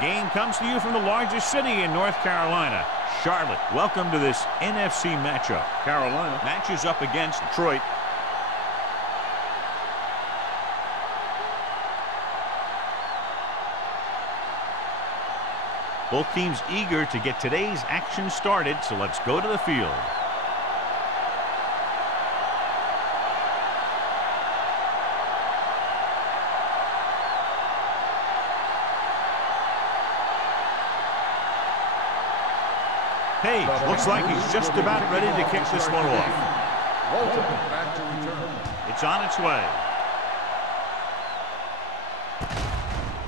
game comes to you from the largest city in North Carolina, Charlotte. Welcome to this NFC matchup. Carolina matches up against Detroit. Both teams eager to get today's action started, so let's go to the field. Page looks like he's just about ready to kick this one off. Back to return. It's on its way.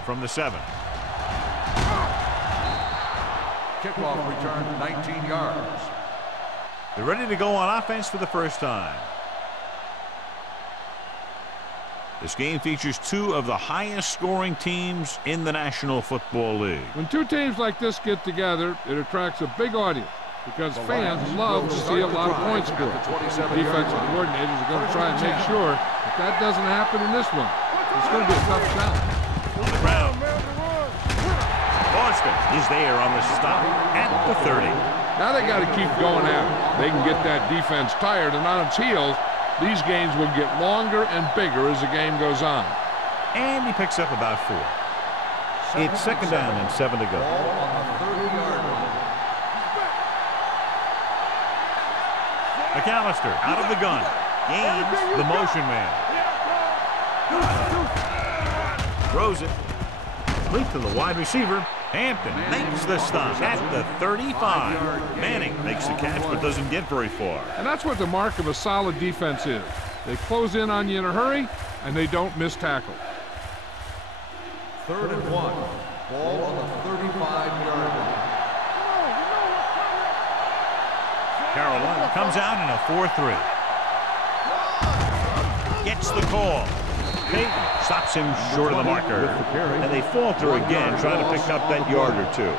From the 7. Kickoff return, 19 yards. They're ready to go on offense for the first time. This game features two of the highest scoring teams in the National Football League. When two teams like this get together, it attracts a big audience because fans love to see a lot of points scored. Defensive coordinators are going to try and make sure that that doesn't happen in this one. It's going to be a tough challenge. On the ground. Boston is there on the stop at the 30. Now they got to keep going at it. They can get that defense tired and on its heels. These games will get longer and bigger as the game goes on. And he picks up about 4. It's second down and 7 to go. Ball on the 30-yard line. McAllister out of the gun. Gains the motion man. Throws it. Complete to the wide receiver. Hampton makes the stop at the 35. Manning makes the catch but doesn't get very far. And that's what the mark of a solid defense is. They close in on you in a hurry, and they don't miss tackle. 3rd and 1. Ball on the 35-yard line. Carolina comes out in a 4-3. Gets the call. Peyton stops him short of the marker. And they falter again, trying to pick up that yard or 2.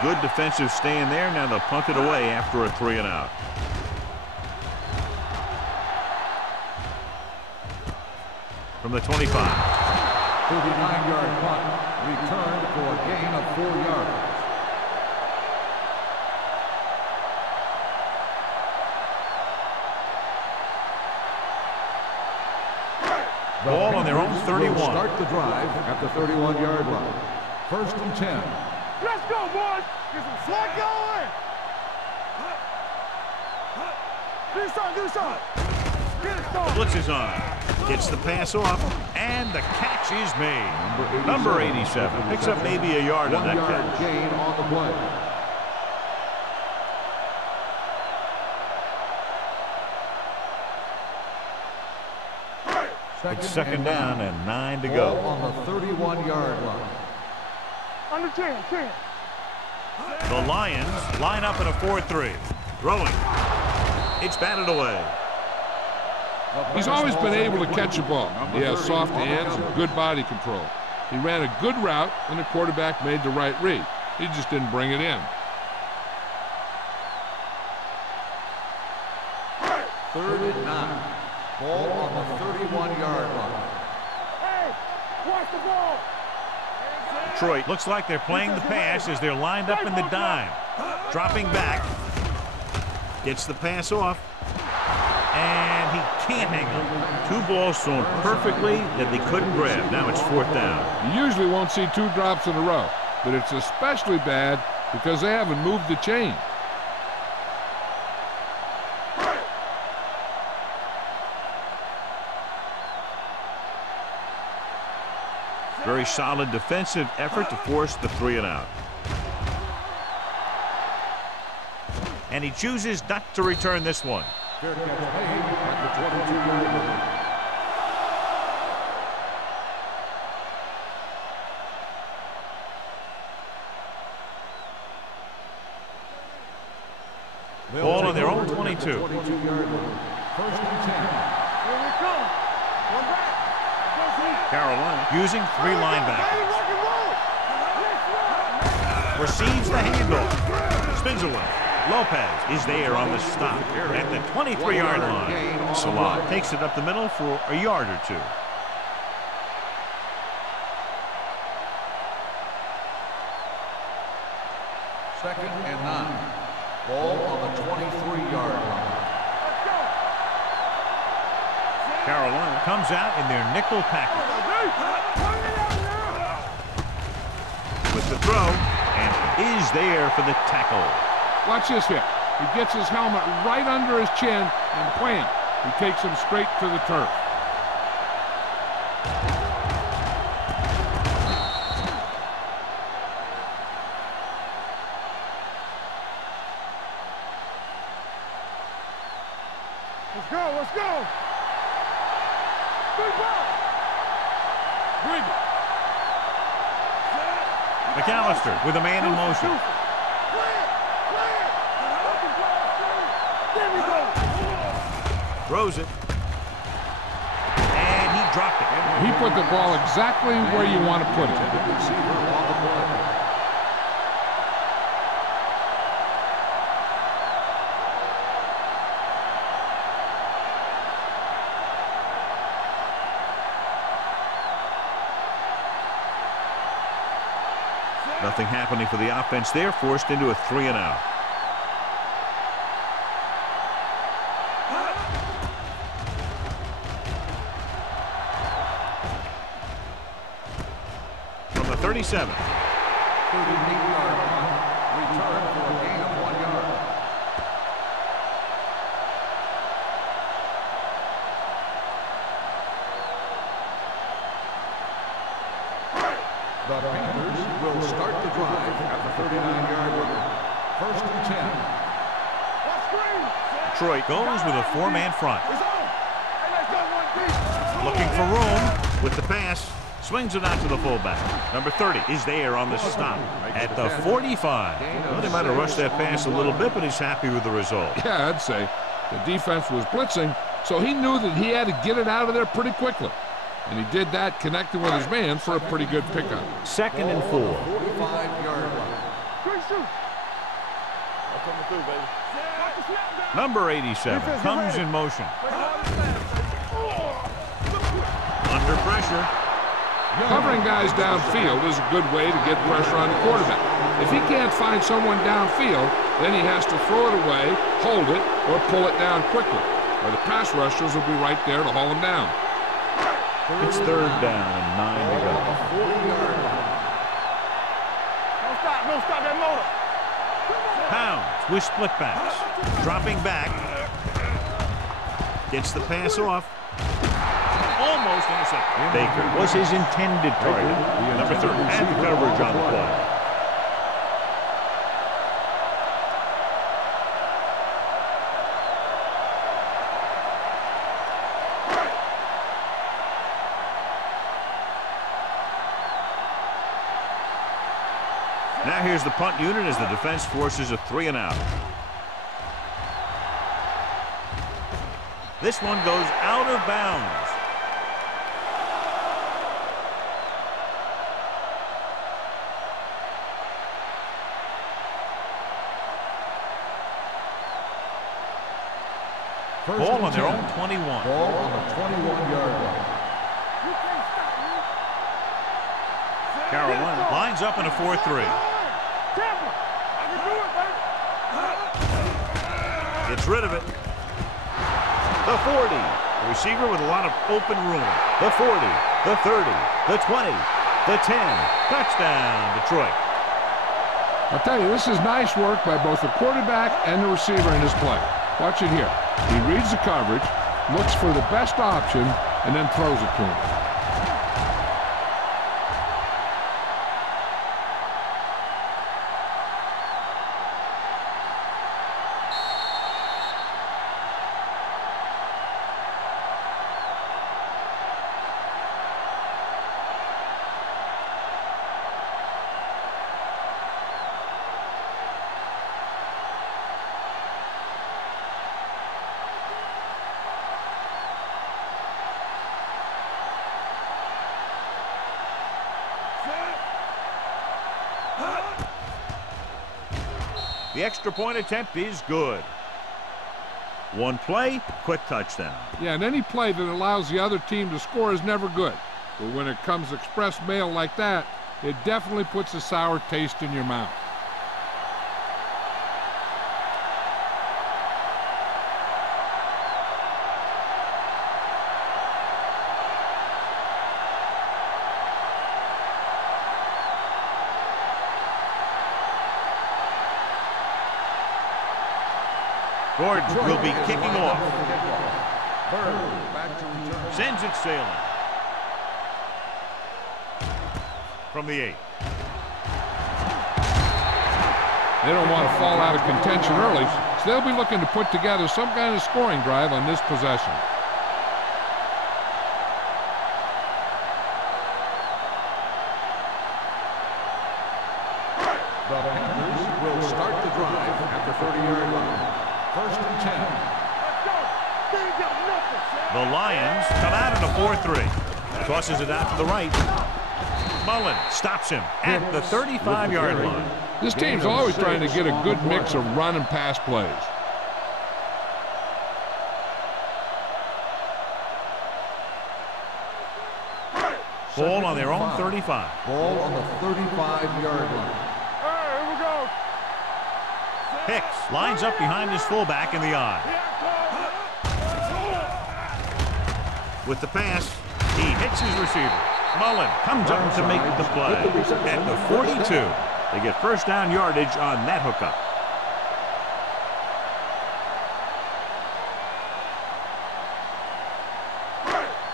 Good defensive stand there. Now they'll punt it away after a 3 and out. From the 25. 39-yard punt, returned for a gain of 4 yards. Ball on their own 31. Start the drive at the 31-yard line. 1st and 10. Let's go, boys! Get some slack going! Do something! Get it started! Blitz is on. Gets the pass off, and the catch is made. Number 87 picks up maybe a yard on that catch. Gain on the play. It's second down and 9 to go. Ball on the 31-yard line. Under 10. The Lions line up in a 4-3. Throwing. It's batted away. He's always been able to catch a ball. He has soft hands and good body control. He ran a good route, and the quarterback made the right read. He just didn't bring it in. 3rd and 9. Ball on the 31-yard line. Hey, watch the ball! Detroit looks like they're playing the pass as they're lined up in the dime. Dropping back. Gets the pass off. And he can't hang on. 2 balls thrown perfectly that they couldn't grab. Now it's 4th down. You usually won't see 2 drops in a row, but it's especially bad because they haven't moved the chain. Very solid defensive effort to force the 3 and out. And he chooses not to return this one. Fair catch made at the 22-yard line. Ball on their own 22. 22-yard line. 1st and 10. Here we come. One back. Carolina using 3 linebackers. Receives the handoff. Spins away. Lopez is there on the stop at the 23-yard line. Salah takes it up the middle for a yard or two. Second and 9. Ball on the 23-yard line. Carolina comes out in their nickel package with the throw and is there for the tackle. Watch this here. He gets his helmet right under his chin and wham, he takes him straight to the turf. Let's go, let's go. Good ball. McAllister with a man in motion. There we go. Throws it. And he dropped it. He put the ball exactly where you want to put it. Nothing happening for the offense there, forced into a 3-and-out. From the 37. 38-yard line. Return for a gain of 1 yard. The Panthers will start the drive at the 39-yard line. First and 10. Detroit goes with a 4-man front. Looking for room with the pass. Swings it out to the fullback. Number 30 is there on the stop at the 45. Well, they might have rushed that pass a little bit, but he's happy with the result. Yeah, I'd say. The defense was blitzing, so he knew that he had to get it out of there pretty quickly. And he did that, connecting with his man for a pretty good pickup. Second and 4. 45-yard line. Great shoot. Number 87 comes in motion. Under pressure. Covering guys downfield is a good way to get pressure on the quarterback. If he can't find someone downfield, then he has to throw it away, hold it, or pull it down quickly, or the pass rushers will be right there to haul him down. It's 3rd down and 9 to go. Don't stop that motor. Pounds with split backs. Dropping back. Gets the pass off. Almost intercepted. Baker was his intended target. Number 30 had the coverage on the play. Now here's the punt unit as the defense forces a 3-and-out. This one goes out of bounds. Ball on their own 21. Ball on the 21-yard line. Carolina lines up in a 4-3. Gets rid of it. The 40. The receiver with a lot of open room. The 40, the 30, the 20, the 10. Touchdown, Detroit. I'll tell you, this is nice work by both the quarterback and the receiver in this play. Watch it here. He reads the coverage, looks for the best option, and then throws it to him. The extra point attempt is good. One play, quick touchdown. Yeah, and any play that allows the other team to score is never good. But when it comes express mail like that, it definitely puts a sour taste in your mouth. Gordon will be kicking off. Bird back to return. Sends it sailing. From the 8. They don't want to fall out of contention early, so they'll be looking to put together some kind of scoring drive on this possession. The Panthers will start the drive at the 30-yard line. 1st and 10. Let's go. They ain't got nothing, son. The Lions come out in a 4-3. Tosses it out to the right. Mullen stops him at the 35-yard line. This team's always trying to get a good mix of run and pass plays. Ball on their own 35. Ball on the 35-yard line. All right, here we go. Hicks lines up behind his fullback in the eye. With the pass, he hits his receiver. Mullen comes up to make the play. At the 42, they get first down yardage on that hookup.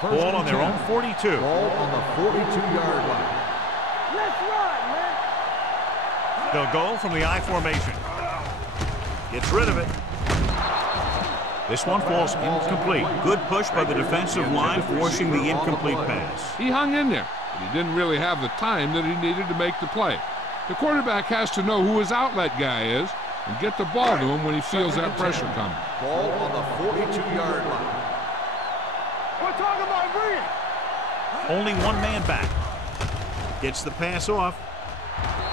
Ball on their own 42. Ball on the 42-yard line. Let's run, man. They'll go from the I formation. Gets rid of it. This one falls incomplete. Good push by the defensive line, forcing the incomplete pass. He hung in there, but he didn't really have the time that he needed to make the play. The quarterback has to know who his outlet guy is and get the ball to him when he feels that pressure coming. Ball on the 42-yard line. We're talking about bringing. Only one man back. Gets the pass off.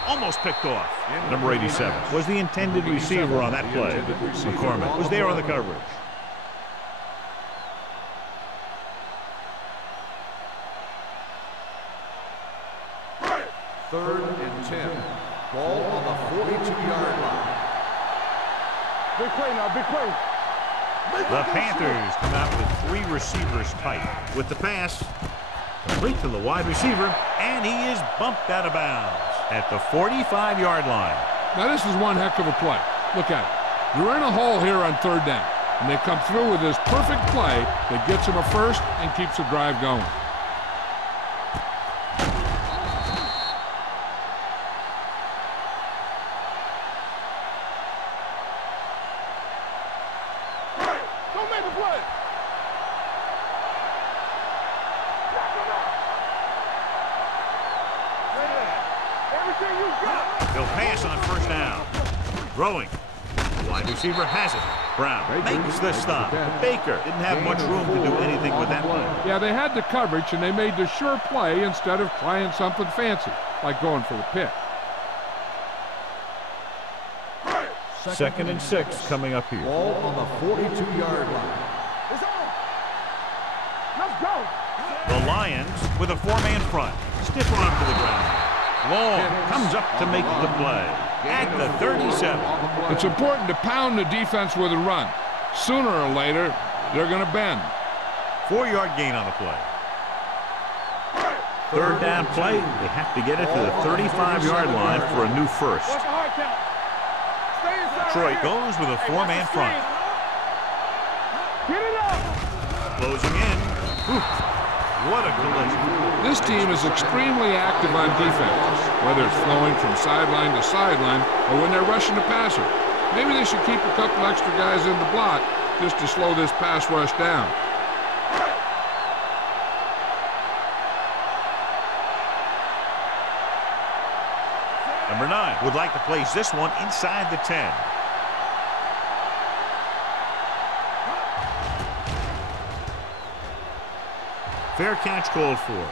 Almost picked off. Number 87 was the intended receiver on that play. McCormick was there on the coverage. 3rd and 10. Ball on the 42-yard line. Big play now, big play. The Panthers come out with 3 receivers tight. With the pass, complete to the wide receiver, and he is bumped out of bounds at the 45-yard line. Now this is one heck of a play. Look at it. You're in a hole here on 3rd down, and they come through with this perfect play that gets them a first and keeps the drive going. Don't make a play. Everything you got. They'll pass on first down. Throwing. The wide receiver has it. Brown makes the stop. Baker didn't have much room to do anything with that one. Yeah, they had the coverage, and they made the sure play instead of trying something fancy, like going for the pick. 2nd and 6 coming up here. Ball on the 42-yard line. It's on. Let's go. The Lions with a 4-man front. Stiff arm to the ground. Long comes up to make the play at the 37. It's important to pound the defense with a run. Sooner or later, they're going to bend. 4-yard gain on the play. 3rd down play. They have to get it to the 35-yard line for a new first. Watch the hard count. Stay inside. Detroit right here. goes with a 4-man front. Get it up. Closing in. Ooh, what a collision. This team is extremely active on defense, whether it's throwing from sideline to sideline or when they're rushing the passer. Maybe they should keep a couple extra guys in the block just to slow this pass rush down. Number 9 would like to place this one inside the 10. Fair catch called for.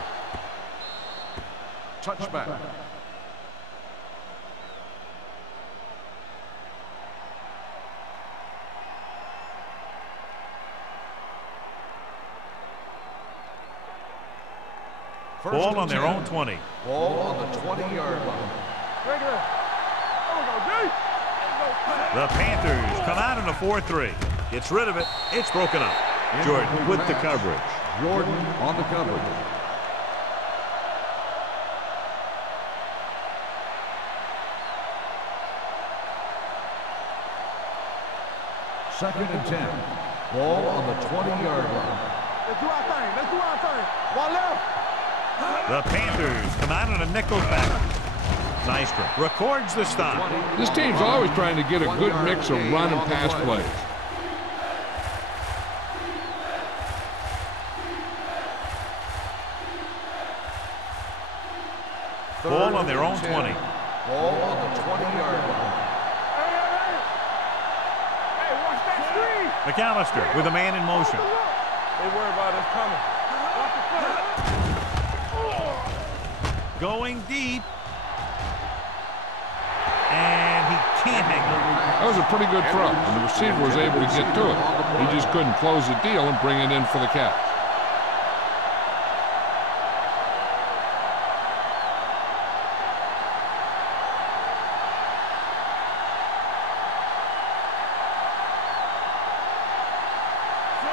Touchback. Ball on their own 20. Ball on the 20-yard line. Regular. There we go, D. The Panthers come out in a 4-3. Gets rid of it. It's broken up. Jordan with the coverage. Jordan on the coverage. Second and 10. Ball on the 20-yard line. Let's do our thing. Let's do our thing. One left. The Panthers come out in a nickel back. Nystrom records the stop. This team's always trying to get a good mix of run and pass plays. Ball on their own 20. Ball on the 20-yard line. Hey, watch that screen. McAllister with a man in motion. They worry about us coming. Watch the foot. Going deep. And he can't hang on. That was a pretty good throw, and the receiver was able to get to it. He just couldn't close the deal and bring it in for the catch.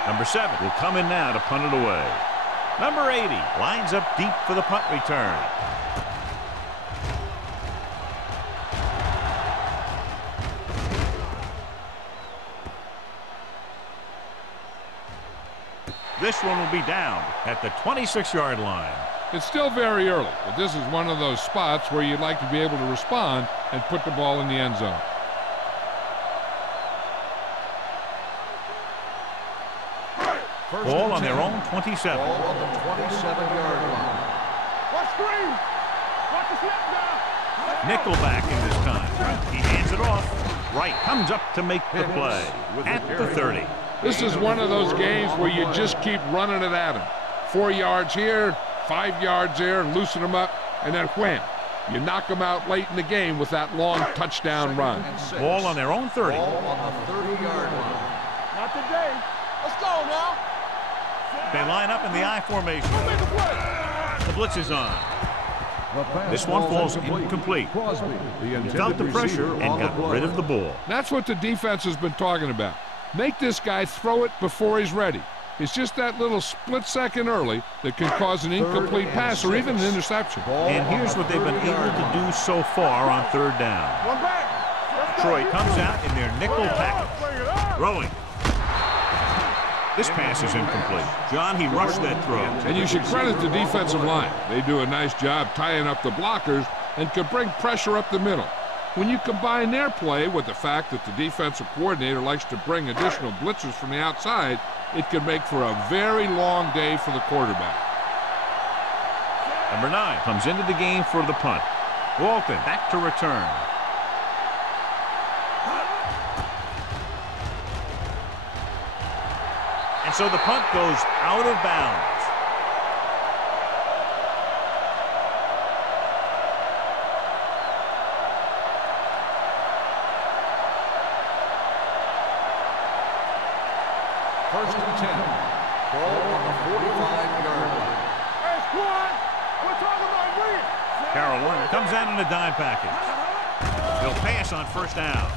Number 7 will come in now to punt it away. Number 80 lines up deep for the punt return. This one will be down at the 26-yard line. It's still very early, but this is one of those spots where you'd like to be able to respond and put the ball in the end zone. Ball on their own 27. Ball on the 27-yard line. Watch screen. Watch the snap now. Nickelback in this time. He hands it off. Wright comes up to make the play at the 30. This is one of those games where you just keep running it at him. 4 yards here, 5 yards there, and loosen them up, and then wham. You knock them out late in the game with that long touchdown run. Ball on their own 30. Ball on the 30-yard line. Not today. Let's go now. They line up in the I formation. Go make a play. The blitz is on. This one falls incomplete. He felt the pressure and got rid of the ball. That's what the defense has been talking about. Make this guy throw it before he's ready. It's just that little split second early that can cause an incomplete pass or even an interception. And here's what they've been able to do so far on third down. One back. Troy comes out in their nickel package. Throwing. This pass is incomplete. John, he rushed that throw. And you should credit the defensive line. They do a nice job tying up the blockers and can bring pressure up the middle. When you combine their play with the fact that the defensive coordinator likes to bring additional blitzers from the outside, it can make for a very long day for the quarterback. Number 9 comes into the game for the punt. Walton back to return. And so the punt goes out of bounds. First and 10. Ball on the 45-yard line. Hey, squad. We're talking about winning. Carolina comes out in a dime package. They'll pass on first down.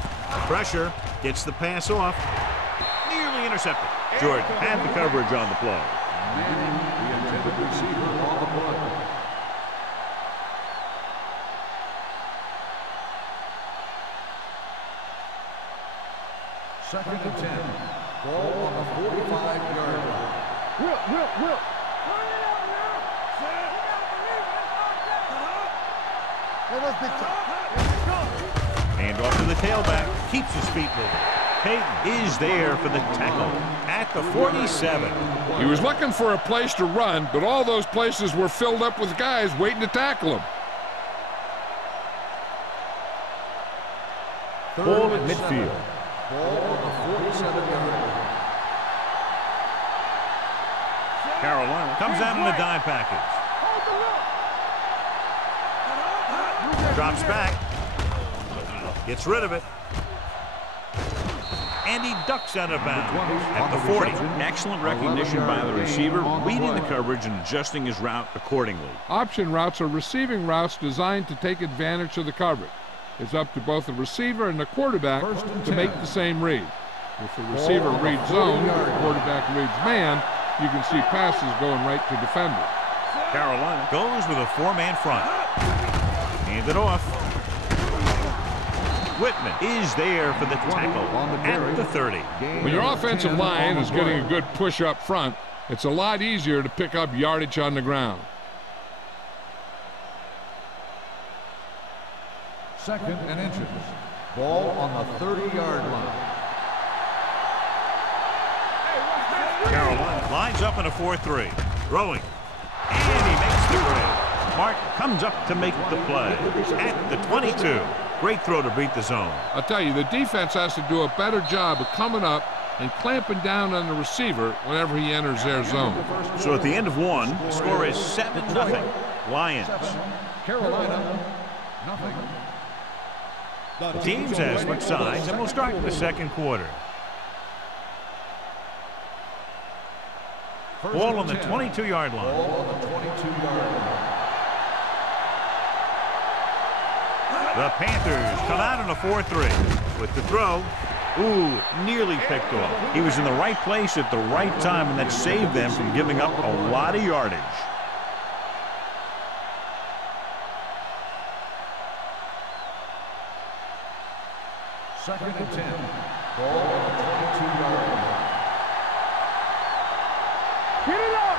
Pressure gets the pass off. Nearly intercepted. Jordan had the coverage on the play. Manning, the intended receiver on the play. Second and 10. Ball on the 45-yard line. Will. Let us big time. Hand off to the tailback. Keeps his feet moving. Payton is there for the tackle at the 47. He was looking for a place to run, but all those places were filled up with guys waiting to tackle him. Ball at midfield. Ball on the 47-yard line. Carolina comes out in a dime package. Drops back. Gets rid of it. And he ducks out of bounds at the 40. Excellent recognition by the receiver, reading the coverage and adjusting his route accordingly. Option routes are receiving routes designed to take advantage of the coverage. It's up to both the receiver and the quarterback to make the same read. If the receiver reads zone, the quarterback reads man, you can see passes going right to defenders. Carolina goes with a 4-man front. Hand it off. Whitman is there for the tackle at the 30. When your offensive line is getting a good push up front, it's a lot easier to pick up yardage on the ground. Second and inches. Ball on the 30-yard line. Carolina lines up in a 4-3. Throwing. And he makes the grab. Martin comes up to make the play at the 22. Great throw to beat the zone. I'll tell you, the defense has to do a better job of coming up and clamping down on the receiver whenever he enters their zone. So at the end of one, the score is 7-0. Lions. Carolina, nothing. The teams have switched sides, and we'll start the second quarter. Ball on the 22-yard line. Ball on the 22-yard line. The Panthers come out in a 4-3 with the throw. Ooh, nearly picked off. He was in the right place at the right time, and that saved them from giving up a lot of yardage. Second and 10. Ball on the 22-yard line. Get it up.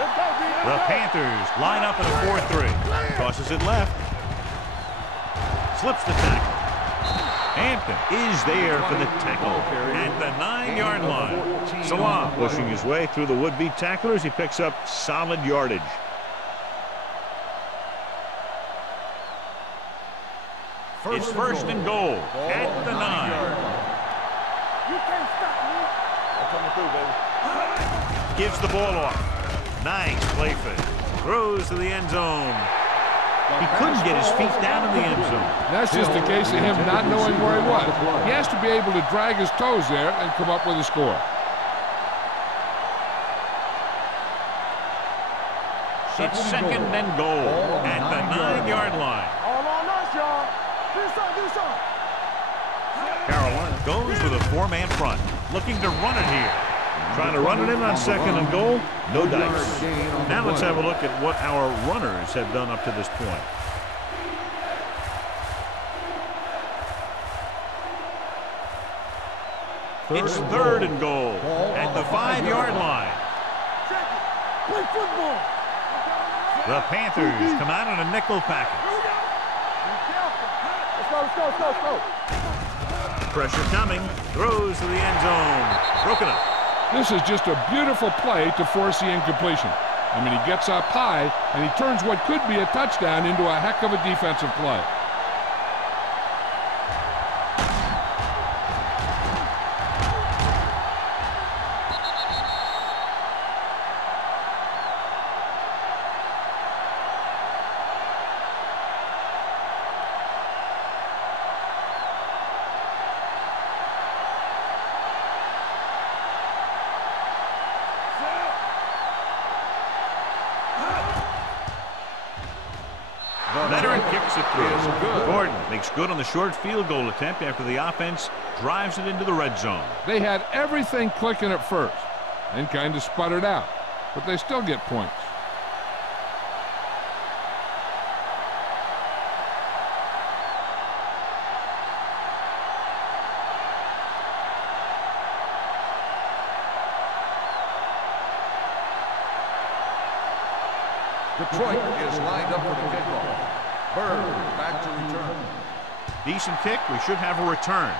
Let's go, D. The Panthers line up in a 4-3. Tosses it left. Slips the tackle. Hampton is there for the tackle at the 9-yard line. Salam pushing his way through the would-be tacklers. He picks up solid yardage. It's first and goal at the 9. You can't stop me. I'm coming through, baby. Gives the ball off. Nice play fake. Throws to the end zone. He couldn't get his feet down in the end zone. That's just a case of him not knowing where he was. He has to be able to drag his toes there and come up with a score. It's second and goal at the 9-yard line. All on us, y'all. Do something. Carolina goes with a 4-man front, looking to run it here. Trying to run it in on second and goal, no dice. Now let's have a look at what our runners have done up to this point. It's third and goal at the 5-yard line. Play football. The Panthers come out in a nickel package. Let's go. Pressure coming, throws to the end zone. Broken up. This is just a beautiful play to force the incompletion. I mean, he gets up high, and he turns what could be a touchdown into a heck of a defensive play. Veteran kicks it through. Gordon makes good on the short field goal attempt after the offense drives it into the red zone. They had everything clicking at first and kind of sputtered out, but they still get points. Detroit is lined up for the kickoff. Bird back to return. Decent kick. We should have a return.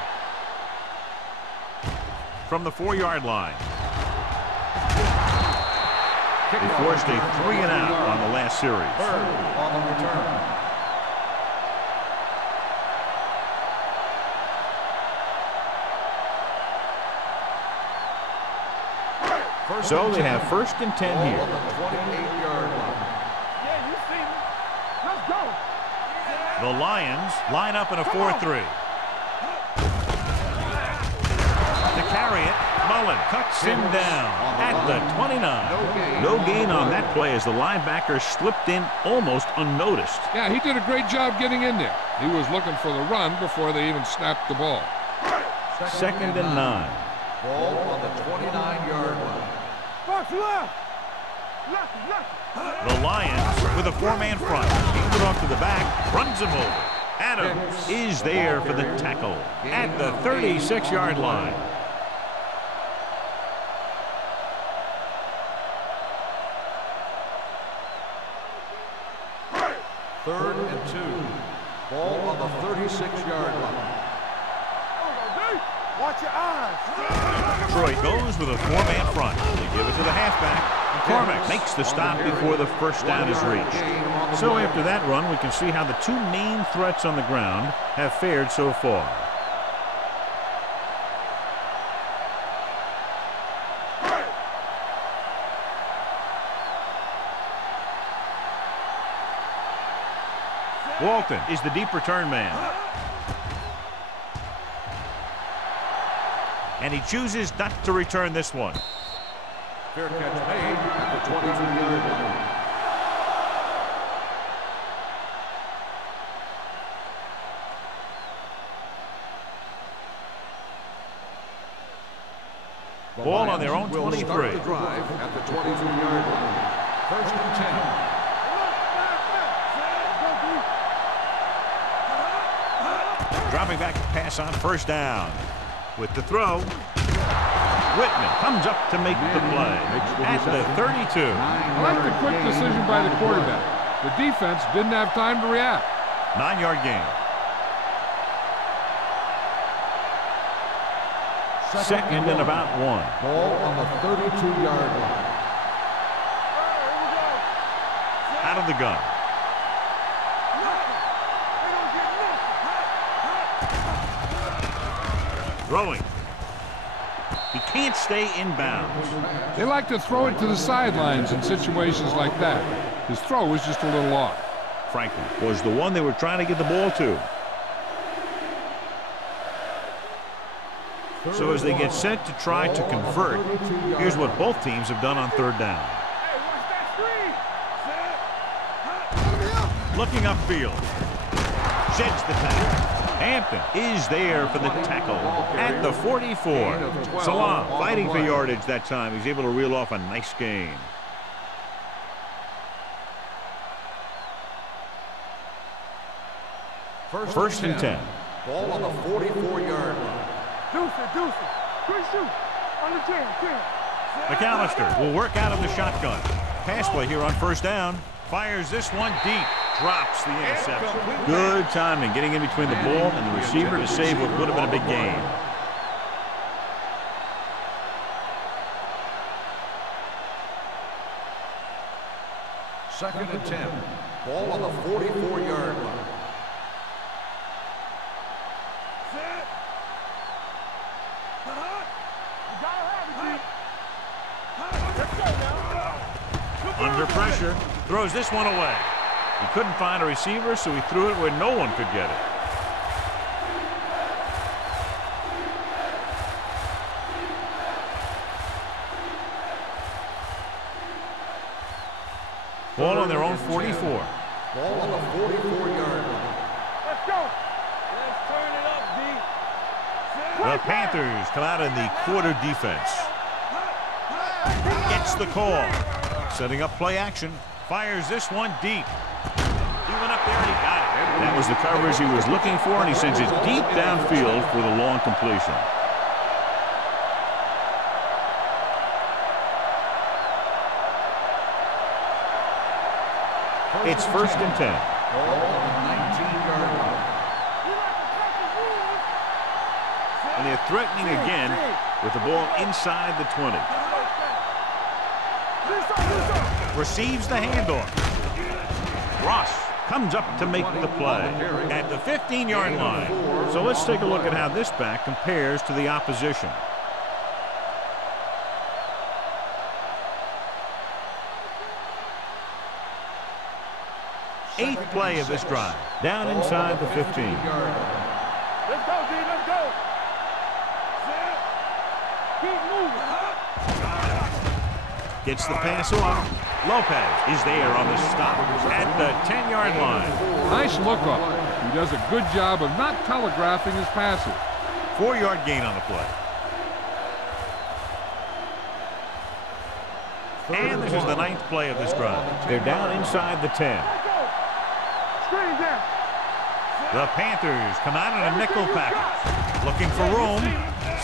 From the 4-yard line. They forced a 3-and-out on the last series. Bird on the return. So they have first and 10 here. On the 28-yard line. Yeah, you see me. Let's go. The Lions line up in a 4-3. carry it. Mullen cuts him down at the 29. No gain on that play as the linebacker slipped in almost unnoticed. Yeah, he did a great job getting in there. He was looking for the run before they even snapped the ball. Second and 9. Ball on the 29-yard line. Box left. Left. The Lions with a 4-man front. Hands it off to the back, runs him over. Adams is there for the tackle at the 36-yard line. Third and 2. Ball on the 36-yard line. Watch your eyes. Detroit goes with a 4-man front. They give it to the halfback. McCormick makes the stop before the first down is reached. So after that run, we can see how the two main threats on the ground have fared so far. Walton is the deep return man. And he chooses not to return this one. Fair catch made at the 22-yard line. Ball on their own 23. Start the drive at the 22-yard line. First and 10. Dropping back to pass on first down. With the throw, Whitman comes up to make the play at the 32. I like the quick decision by the quarterback. The defense didn't have time to react. 9-yard gain. Second and about 1. Ball on the 32-yard line. Out of the gun. Throwing. He can't stay in bounds. They like to throw it to the sidelines in situations like that. His throw was just a little off. Franklin was the one they were trying to get the ball to. So as they get set to try to convert, here's what both teams have done on third down. Looking upfield. Sheds the tackle. Hampton is there for the tackle at the 44. Salam fighting for yardage that time. He's able to reel off a nice gain. First and 10. Ball on the 44-yard line. Deuce. Quick shoot. On the 10. McAllister will work out of the shotgun. Pass play here on first down. Fires this one deep. Drops the interception. Good timing getting in between the ball and the receiver to save what would have been a big gain. Second and 10. Ball on the 44-yard line. Under pressure. Throws this one away. He couldn't find a receiver, so he threw it where no one could get it. Ball on their own 44. Ball on the 44-yard line. Let's go. Let's turn it up, D. The Panthers come out in the quarter defense. Gets the call. Setting up play action. Fires this one deep. He went up there and he got it. That was the coverage he was looking for, and he sends it deep downfield for the long completion. It's first and 10. Ball on the 19-yard line. And they're threatening again with the ball inside the 20. Receives the handoff. Ross comes up to make the play at the 15-yard line. So let's take a look at how this back compares to the opposition. Eighth play of this drive. Down inside the 15. Let's go, D. Let's go. Keep moving. Gets the pass off. Lopez is there on the stop at the 10-yard line. Nice look off. He does a good job of not telegraphing his passes. 4-yard gain on the play. And this is the 9th play of this drive. They're down inside the 10. Screen down. The Panthers come out in a nickel package. Looking for room.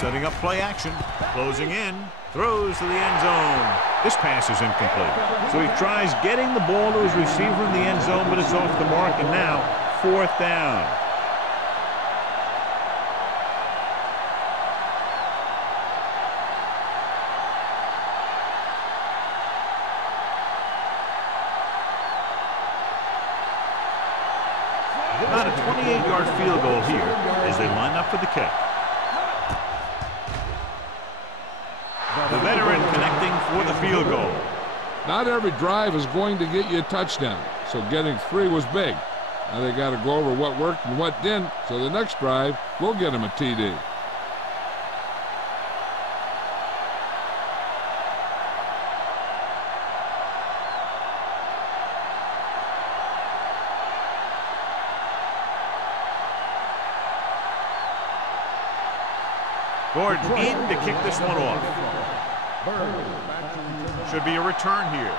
Setting up play action. Closing in. Throws to the end zone. This pass is incomplete. So he tries getting the ball to his receiver in the end zone, but it's off the mark, and now 4th down. About a 28-yard field goal here as they line up for the kick. The veteran connecting for the field goal. Not every drive is going to get you a touchdown, so getting 3 was big. Now they got to go over what worked and what didn't, so the next drive will get them a TD. Gordon in to kick this one off. Should be a return here.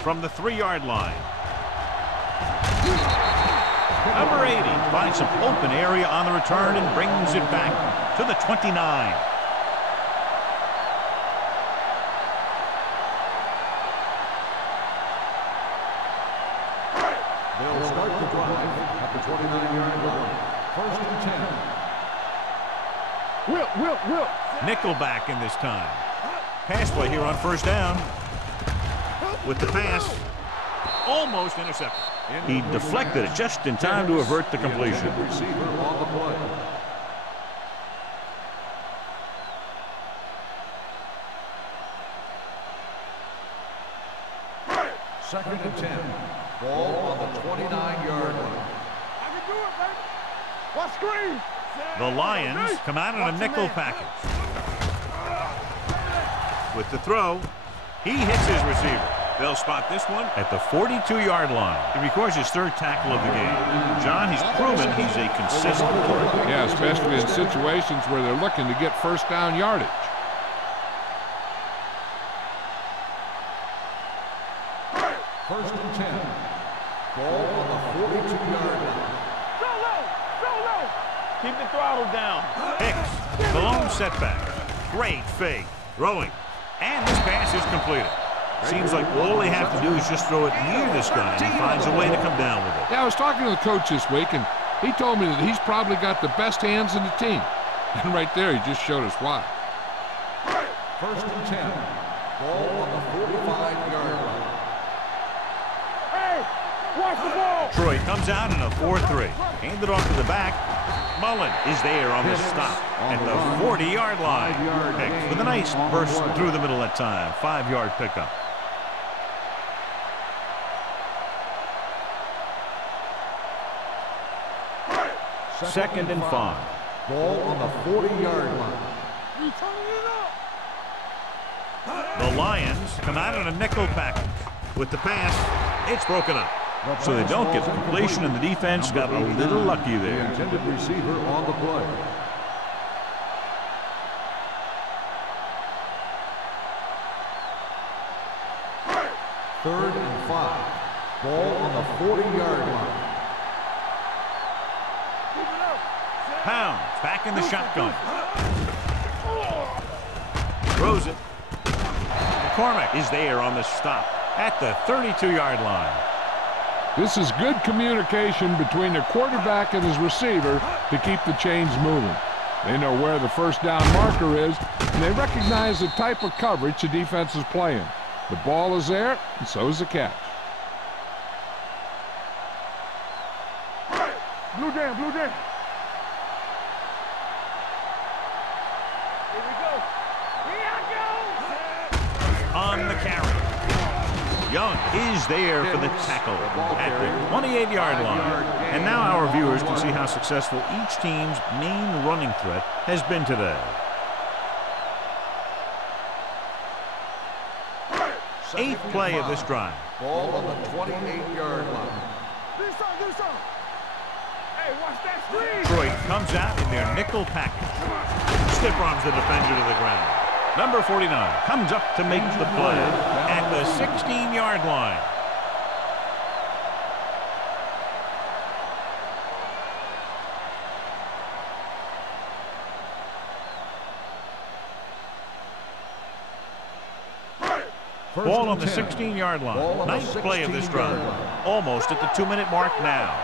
From the 3-yard line. Number 80 finds some open area on the return and brings it back to the 29. They'll start the drive at the 29-yard line. 1st and 10. Will. Nickelback in this time. Pass play here on 1st down. With the pass. Almost intercepted. He deflected it just in time to avert the completion. Receiver on the play. Second and 10. Ball on the 29-yard line. I can do it, baby. What screen? The Lions come out in a nickel package. With the throw, he hits his receiver. They'll spot this one at the 42-yard line. He records his 3rd tackle of the game. John, he's proven he's a consistent quarterback. Yeah, especially in situations where they're looking to get 1st down yardage. First and 10. Ball on the 42-yard line. Go low. Keep the throttle down. Hicks, the lone setback. Great fake. Throwing. And this pass is completed. Seems like all they have to do is just throw it near this guy, and he finds a way to come down with it. Yeah, I was talking to the coach this week, and he told me that he's probably got the best hands in the team. And right there, he just showed us why. First and 10. Ball on the 45-yard line. Hey, watch the ball. Troy comes out in a 4-3. Handed off to the back. Mullen is there on the stop at the 40-yard line. Hicks with a nice burst through the middle that time. 5-yard pickup. Second and 5. Ball on the 40-yard line. You turning it up. The Lions come out in a nickel package. With the pass, it's broken up. So they don't get the completion, and the defense got a little lucky The there. intended receiver on the play. Third and 5. Ball on the 40-yard line. Pounds back in the shotgun. Throws it. McCormick is there on the stop at the 32-yard line. This is good communication between the quarterback and his receiver to keep the chains moving. They know where the 1st down marker is, and they recognize the type of coverage the defense is playing. The ball is there, and so is the catch. Blue jam. Here we go. Here I go. On the carry. Young is there for the tackle at the 28-yard line. And now our viewers can see how successful each team's main running threat has been today. 8th play of this drive. Ball on the 28-yard line. Hey, watch that screen. Detroit comes out in their nickel package. Stiff arms the defender to the ground. Number 49 comes up to make the play at the 16-yard line. Ball on the 16-yard line. 9th play of this drive. Almost at the 2-minute mark now.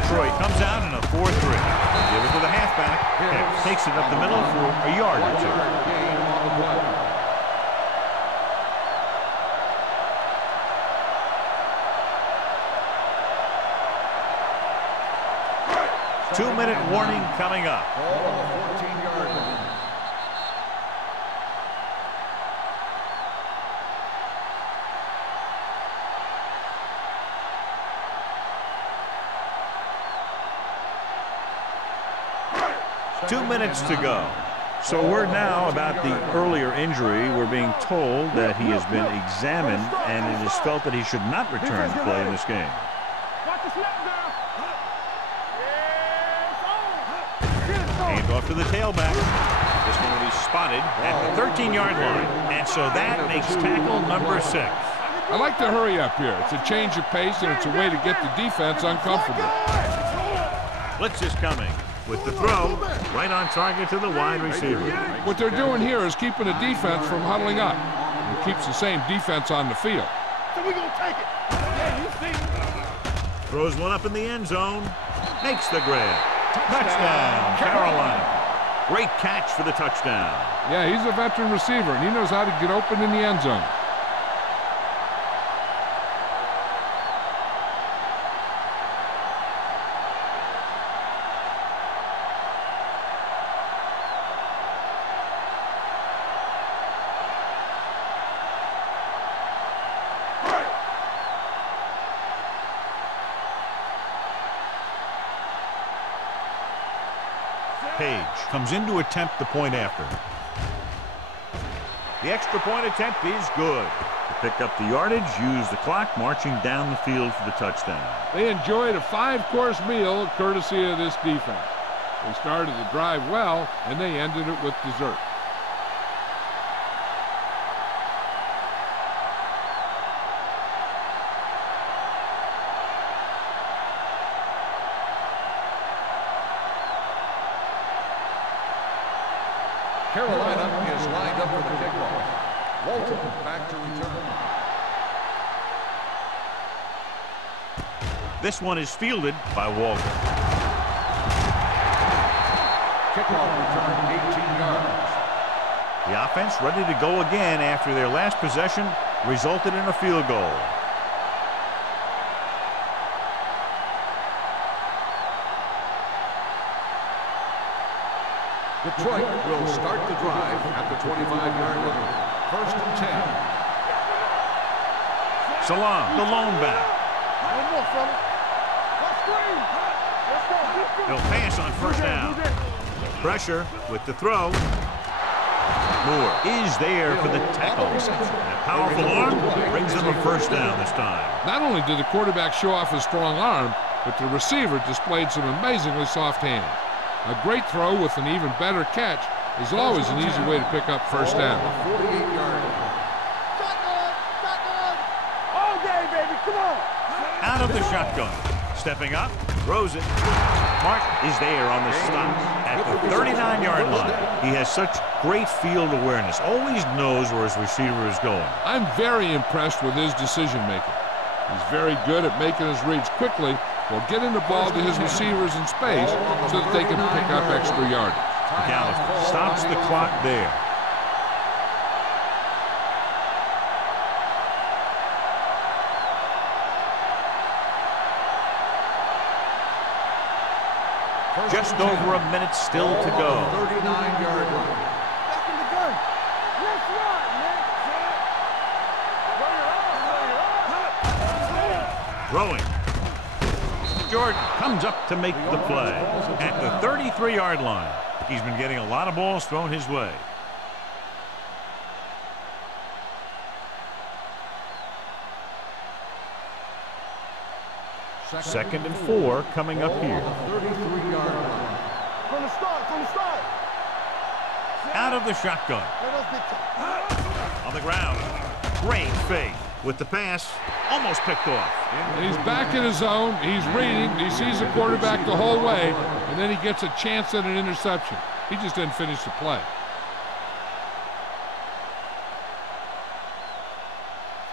Detroit comes out in a 4-3. Give it to the halfback. And takes it up the middle for a yard or 2. 2-minute warning coming up. Ball on the 14-yard line. Two minutes to go. So word now about the earlier injury. We're being told that he has been examined and it is felt that he should not return to play in this game. Hand off to the tailback. This one will be spotted at the 13-yard line. And so that makes tackle number 6. I like to hurry up here. It's a change of pace and it's a way to get the defense uncomfortable. Blitz is coming. With the throw, right on target to the wide receiver. What they're doing here is keeping the defense from huddling up. It keeps the same defense on the field. So we gonna take it. Yeah, you see. Throws one up in the end zone. Makes the grab. Touchdown, Carolina. Great catch for the touchdown. Yeah, he's a veteran receiver, and he knows how to get open in the end zone. Page comes in to attempt the point after. The extra point attempt is good. To pick up the yardage, use the clock, marching down the field for the touchdown. They enjoyed a 5-course meal courtesy of this defense. They started the drive well, and they ended it with dessert. Carolina is lined up for the kickoff. Walton back to return. This one is fielded by Walton. Kickoff return 18 yards. The offense ready to go again after their last possession resulted in a field goal. Detroit will start the drive at the 25-yard line. 1st and 10. Salam, the lone back. One more, fella. Let's screen. Let's go. He'll pass on 1st down. Pressure with the throw. Moore is there for the tackle. That powerful arm brings them a 1st down this time. Not only did the quarterback show off his strong arm, but the receiver displayed some amazingly soft hands. A great throw with an even better catch is always an easy way to pick up 1st down. 48-yard line. Shotgun. All day, baby. Come on. Out of the shotgun. Stepping up, throws it. Mark is there on the stop at the 39-yard line. He has such great field awareness. Always knows where his receiver is going. I'm very impressed with his decision-making. He's very good at making his reads quickly while getting the ball to his receivers in space so that they can pick up extra yardage. McAllister stops the clock there. Just over a minute still to go. 39-yard line. Back in the gun. Let's run, man. Jordan comes up to make the play at the 33-yard line. He's been getting a lot of balls thrown his way. Second and 4 coming up here. 33-yard line. From the start. Out of the shotgun. On the ground. Great fake with the pass. Almost picked off. He's back in his zone. He's reading. He sees the quarterback the whole way, and then he gets a chance at an interception. He just didn't finish the play.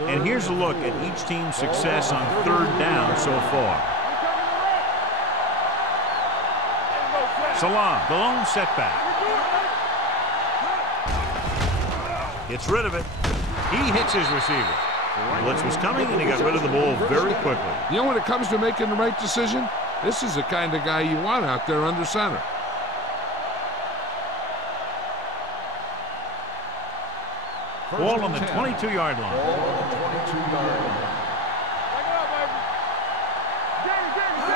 And here's a look at each team's success on third down so far. Salam, the lone setback. Gets rid of it. He hits his receiver. Blitz was coming, and he got rid of the ball very quickly. You know, when it comes to making the right decision, this is the kind of guy you want out there under center. Ball on the 22-yard line.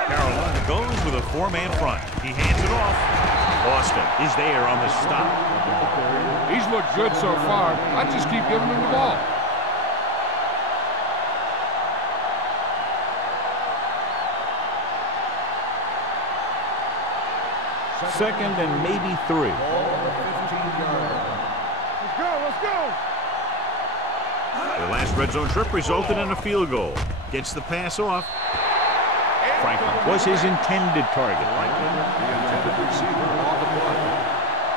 Carolina goes with a 4-man front. He hands it off. Austin is there on the stop. He's looked good so far. I just keep giving him the ball. Second and maybe 3. Let's go. The last red zone trip resulted in a field goal. Gets the pass off. Franklin was his intended target.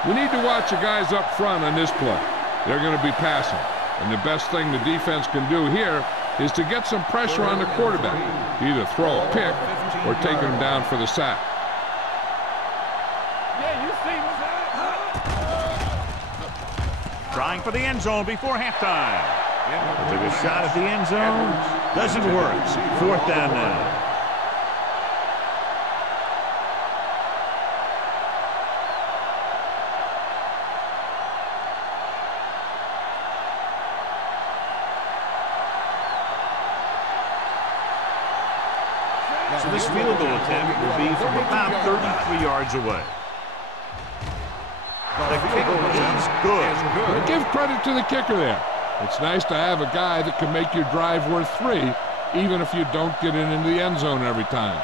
We need to watch the guys up front on this play. They're going to be passing. And the best thing the defense can do here is to get some pressure on the quarterback. Either throw a pick or take him down for the sack. Trying for the end zone before halftime. Took a shot at the end zone. Doesn't work. 4th down now. So this field goal attempt will be from about 33 yards away. The kick is good. Give credit to the kicker there. It's nice to have a guy that can make your drive worth 3, even if you don't get it into the end zone every time.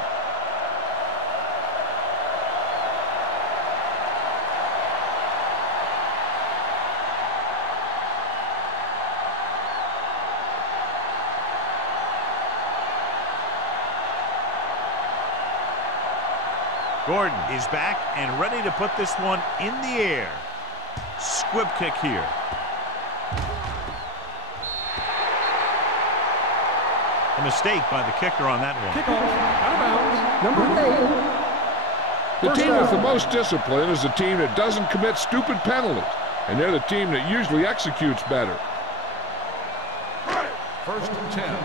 Gordon is back and ready to put this one in the air. Squib kick here. A mistake by the kicker on that one. Out of bounds. Number 8. The team with the most discipline is the team that doesn't commit stupid penalties, and they're the team that usually executes better. 1st and 10.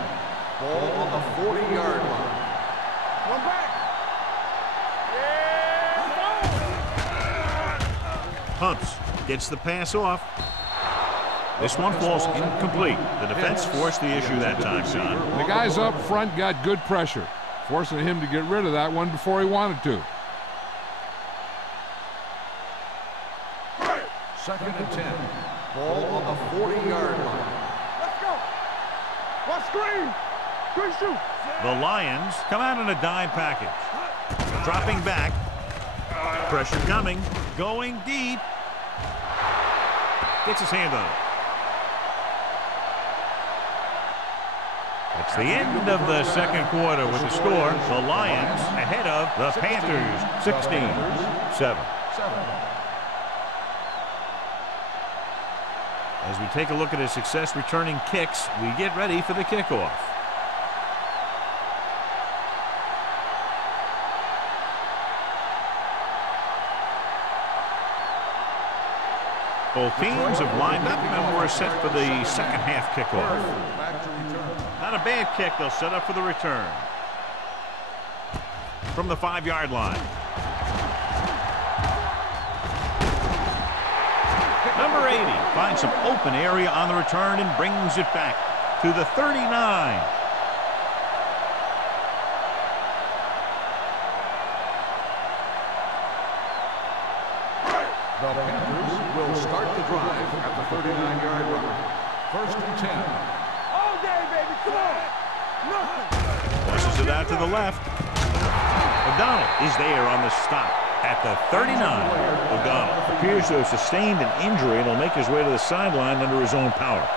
Ball on the 40-yard line. One back. Hunts gets the pass off. This one falls incomplete. The defense forced the issue that time, John. The guys up front got good pressure, forcing him to get rid of that one before he wanted to. 2nd and 10. Ball on the 40-yard line. Let's go. One screen. Good shoot. The Lions come out in a dime package. Dropping back. Pressure coming. Going deep. Gets his hand on it. That's the end of the second quarter with the score. The Lions ahead of the Panthers, 16-7. As we take a look at his success returning kicks, we get ready for the kickoff. Both teams have lined up and we're set for the second half kickoff. Not a bad kick. They'll set up for the return. From the 5-yard line. Number 80 finds some open area on the return and brings it back to the 39. 39-yard line. 1st and 10. All day, baby. Come on. Nothing. Pushes it out to the left. O'Donnell is there on the stop at the 39. O'Donnell appears to have sustained an injury and will make his way to the sideline under his own power.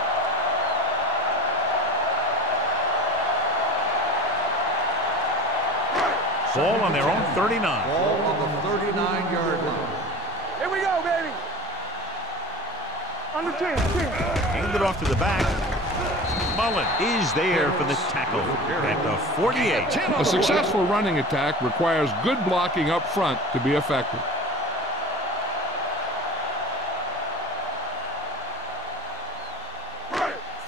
Ball on their own 39. Ball on the 39-yard line. Here we go, baby. On the 10. Hand it off to the back. Mullen is there for the tackle at the 48. A successful running attack requires good blocking up front to be effective.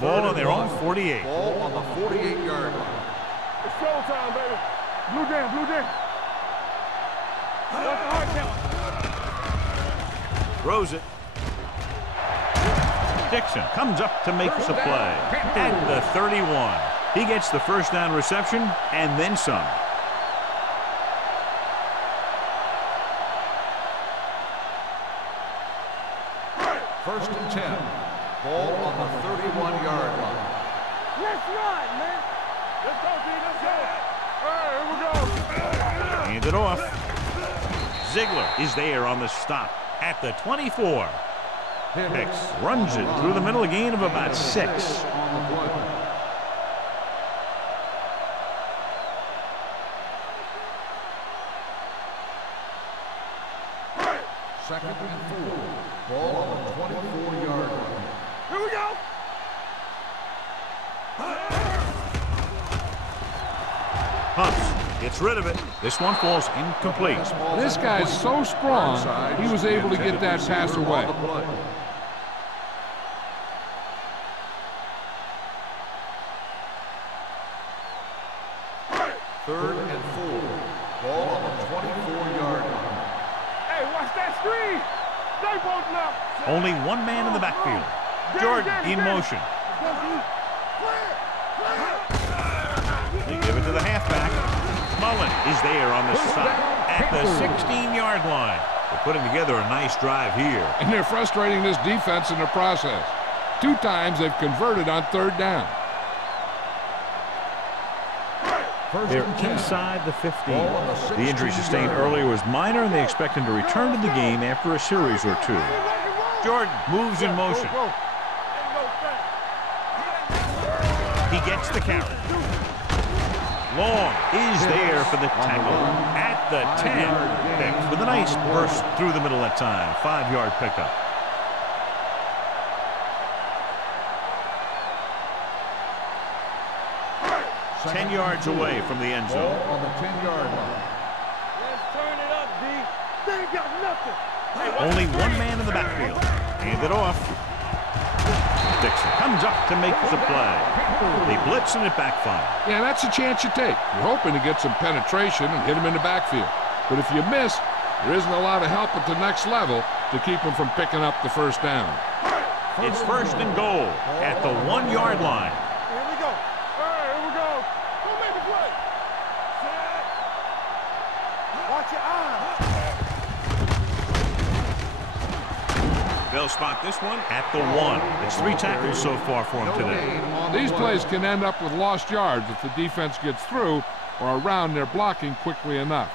Ball on their own 48. Ball on the 48-yard line. It's show time, baby. Blue down. What's the hard count? Throws it. Dixon comes up to make the play at the 31. He gets the first down reception and then some. First and 10. Ball on the 31-yard line. Let's run, man. Let's go, D. Let's go. All right, here we go. Hand it off. Ziegler is there on the stop at the 24. Hicks runs it through the middle, a gain of about 6. On the play. Second and 4. Ball on the 24-yard line. Here we go. Pumps. Gets rid of it. This one falls incomplete. This guy's so strong, he was able to get that pass away. Third and 4. Ball on the 24-yard line. Hey, watch that screen. Stay bolting up. Only one man in the backfield. Jordan in motion. They give it to the halfback. Mullen is there on the stop at the 16-yard line. They're putting together a nice drive here. And they're frustrating this defense in the process. 2 times they've converted on 3rd down. They're inside the 15. The injury sustained earlier was minor, and they expect him to return to the game after a series or 2. Jordan moves in motion. He gets the carry. Long is there for the tackle at the 10. Hicks with a nice burst through the middle that time. 5-yard pickup. Ten yards away from the end zone. Ball on the 10-yard line. Let's turn it up, D. They ain't got nothing. Only one man in the backfield. Hand it off. Dixon comes up to make the play. They blitz and it backfires. Yeah, that's a chance you take. You're hoping to get some penetration and hit him in the backfield. But if you miss, there isn't a lot of help at the next level to keep him from picking up the first down. It's first and goal at the 1-yard line. Here we go. All right, here we go. Go make the play. Set. Watch your eyes. They'll spot this one at the 1. It's 3 tackles so far for him today. These plays can end up with lost yards if the defense gets through or around their blocking quickly enough.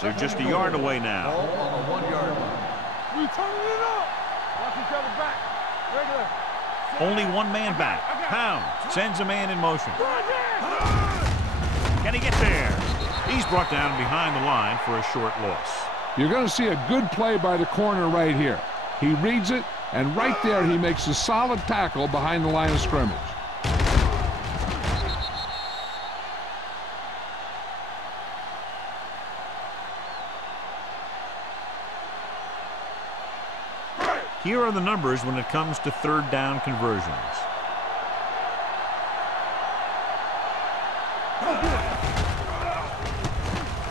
They're just a yard away now. Ball on the 1-yard line. We turning it up. Watch each other back. Regular. Only one man back. Pound sends a man in motion. Can he get there? He's brought down behind the line for a short loss. You're going to see a good play by the corner right here. He reads it, and right there he makes a solid tackle behind the line of scrimmage. Here are the numbers when it comes to 3rd down conversions.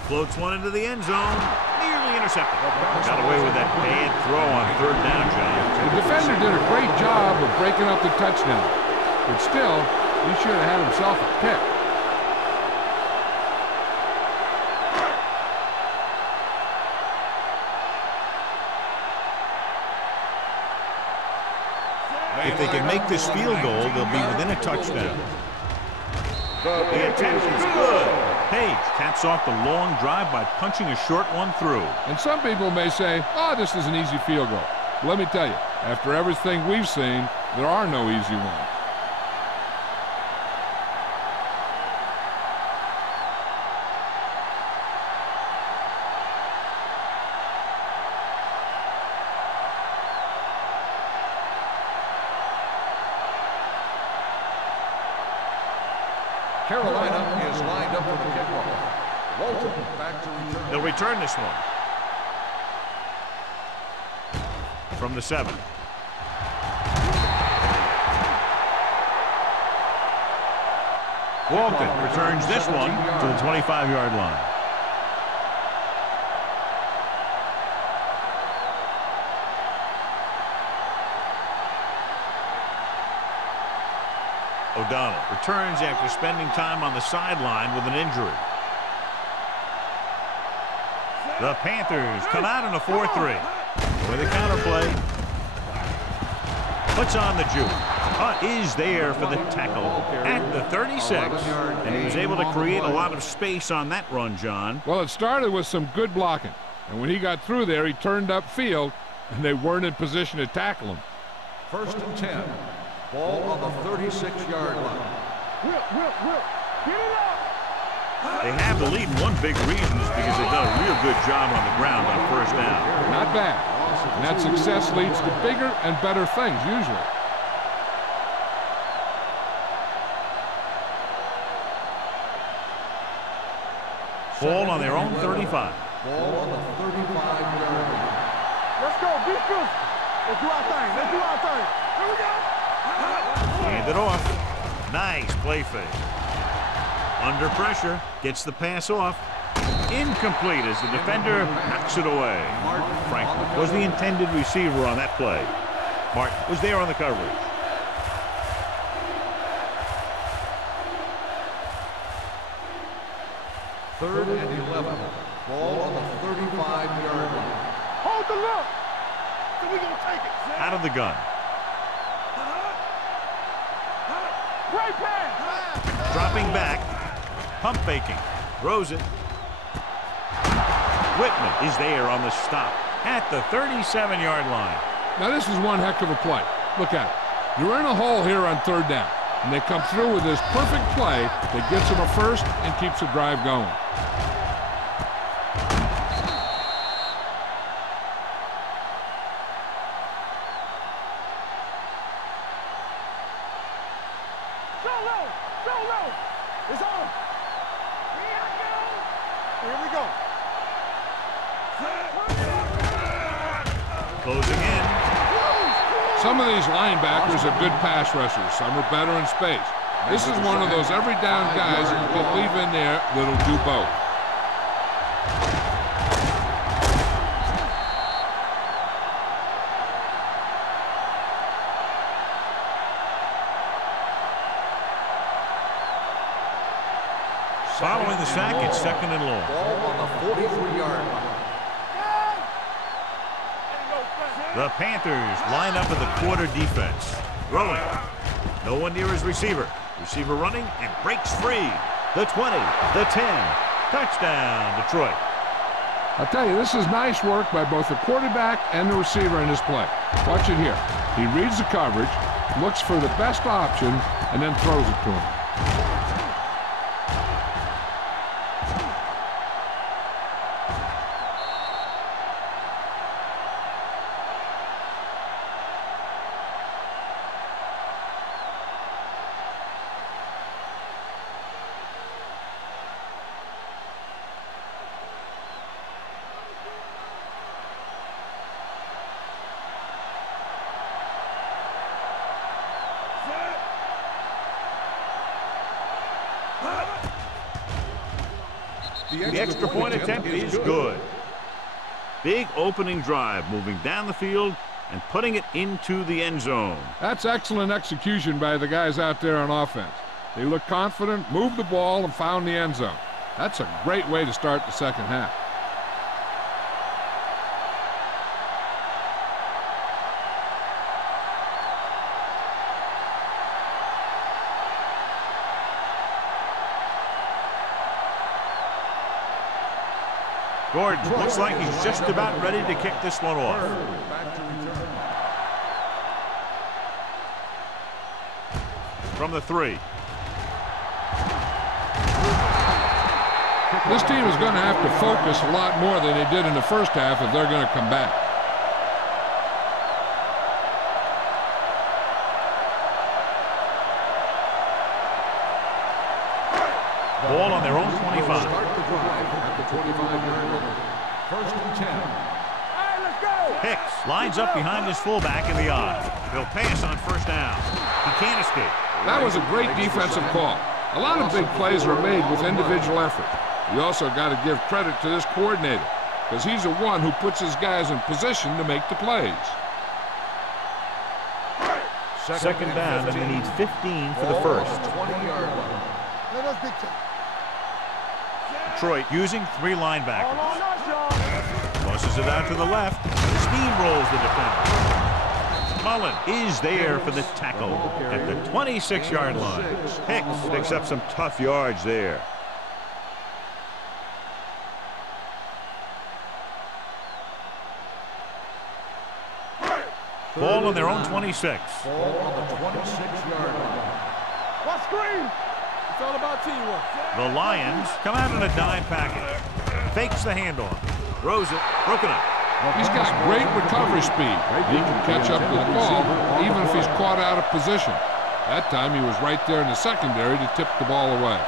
Floats one into the end zone. Nearly intercepted. Got away with that bad throw on 3rd down, John. The defender did a great job of breaking up the touchdown. But still, he should have had himself a pick. If they can make this field goal, they'll be within a touchdown. The attempt is good. Page caps off the long drive by punching a short one through. And some people may say, oh, this is an easy field goal. Let me tell you, after everything we've seen, there are no easy ones. Carolina is lined up for the kickoff. Walton back to return. They'll return this one. From the 7. Walton returns this one to the 25-yard line. O'Donnell returns after spending time on the sideline with an injury. The Panthers come out in a 4-3 with a counterplay. Puts on the juke. Hunt is there for the tackle at the 36, and he was able to create a lot of space on that run, John. Well, it started with some good blocking, and when he got through there, he turned upfield, and they weren't in position to tackle him. 1st and 10. Ball on the 36-yard line. Will, get it up! They have the lead, and one big reason is because they've done a real good job on the ground on 1st down. Not bad. And that success leads to bigger and better things, usually. Ball on their own 35. Ball on the 35-yard line. Let's go, be good. Let's do our thing. Here we go. Hand it off. Nice play fake. Under pressure, gets the pass off. Incomplete as the defender knocks it away. Franklin was the intended receiver on that play. Martin was there on the coverage. Third and 11. Ball on the 35-yard line. Hold the look. So we're going to take it. Out of the gun. Great pass. Dropping back. Pump faking. Throws it. Whitman is there on the stop at the 37-yard line. Now, this is one heck of a play. Look at it. You're in a hole here on 3rd down, and they come through with this perfect play that gets them a first and keeps the drive going. It's on. Here we go. Closing in. Some of these linebackers are good pass rushers. Some are better in space. This is one of those every down guys that you can leave in there that'll do both. Following the sack, it's 2nd and long. Ball on the 43-yard line. The Panthers line up in the quarter defense. Throwing. No one near his receiver. Receiver running and breaks free. The 20, the 10. Touchdown, Detroit. I'll tell you, this is nice work by both the quarterback and the receiver in this play. Watch it here. He reads the coverage, looks for the best option, and then throws it to him. The extra point attempt is good. Big opening drive, moving down the field and putting it into the end zone. That's excellent execution by the guys out there on offense. They looked confident, moved the ball, and found the end zone. That's a great way to start the second half. Gordon looks like he's just about ready to kick this one off. Back to return. From the 3. This team is going to have to focus a lot more than they did in the first half if they're going to come back. Ball on their own 25. Start the drive at the 25-yard line. 1st and 10. Hey, let's go. Hicks lines up behind his fullback in the I. He'll pass on 1st down. He can't escape. That was a great defensive call. A lot of big plays are made with individual effort. You also got to give credit to this coordinator, because he's the one who puts his guys in position to make the plays. 2nd down, and they need 15 for the 1st. 20-yard line. Let us big time. Detroit using 3 linebackers. All on us, y'all. Tosses it out to the left. Steamrolls the defender. Mullen is there for the tackle at the 26-yard line. Hicks picks up some tough yards there. Ball on their own 26. Ball on the 26-yard line. What screen? It's all about teamwork. The Lions come out in a dime package. Fakes the handoff. Throws it. Broken up. He's got great recovery speed. He can catch up to the ball even if he's caught out of position. That time he was right there in the secondary to tip the ball away.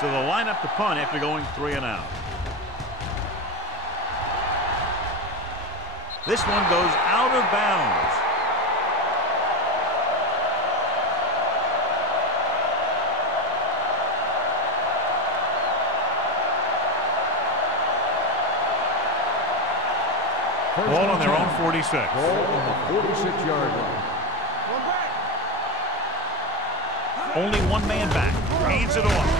So they'll line up the punt after going 3 and out. This one goes out of bounds. Ball on their own 46. Ball on the 46-yard line. One back. Only one man back. Hands it off.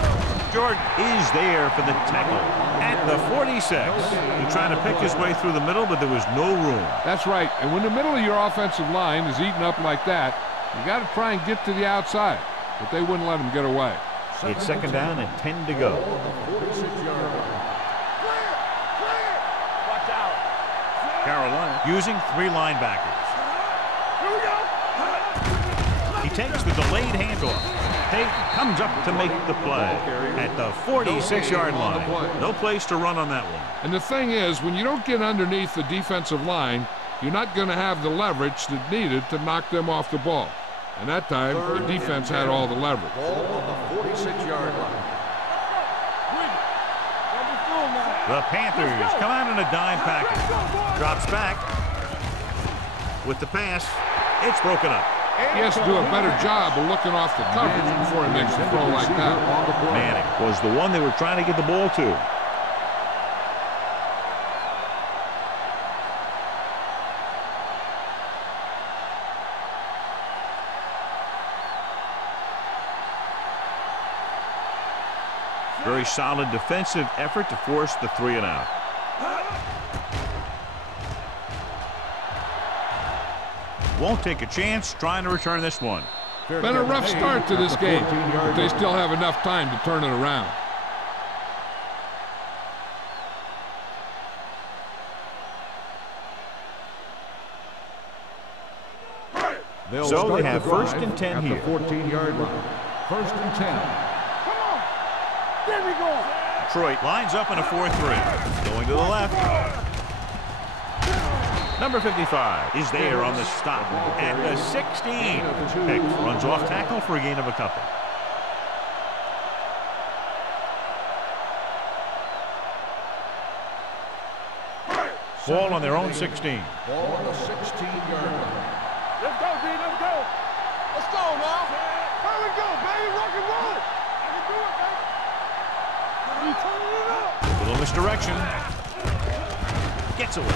Jordan is there for the tackle at the 46. He's trying to pick his way through the middle, but there was no room. That's right. And when the middle of your offensive line is eaten up like that, you got to try and get to the outside. But they wouldn't let him get away. It's 2nd down and 10 to go. 46-yard line. Watch out. Carolina using 3 linebackers. Here we go. He takes the delayed handoff. Payton comes up to make the play at the 46-yard line. No place to run on that one. And the thing is, when you don't get underneath the defensive line, you're not going to have the leverage that's needed to knock them off the ball. And that time, the defense had all the leverage. Ball on the 46-yard line. Don't be fooled now. The Panthers come out in a dime package. Drops back. With the pass, it's broken up. He has to do a better job of looking off the coverage before he makes a throw like that. Manning was the one they were trying to get the ball to. Very solid defensive effort to force the 3 and out. Won't take a chance trying to return this one. Been a rough start to this game, but they still have enough time to turn it around. So they have 1st and 10 here. At the 14-yard line. 1st and 10. Come on. There we go. Detroit lines up in a 4-3. Going to the left. Number 55 is there on the stop at the 16. Hicks runs off tackle for a gain of a couple. Ball on their own 16. Ball on the 16-yard line. Let's go, D. Let's go. Let's go now. Here we go, baby. Rock and roll. I can do it, baby. You turning it up. A little misdirection. Gets away.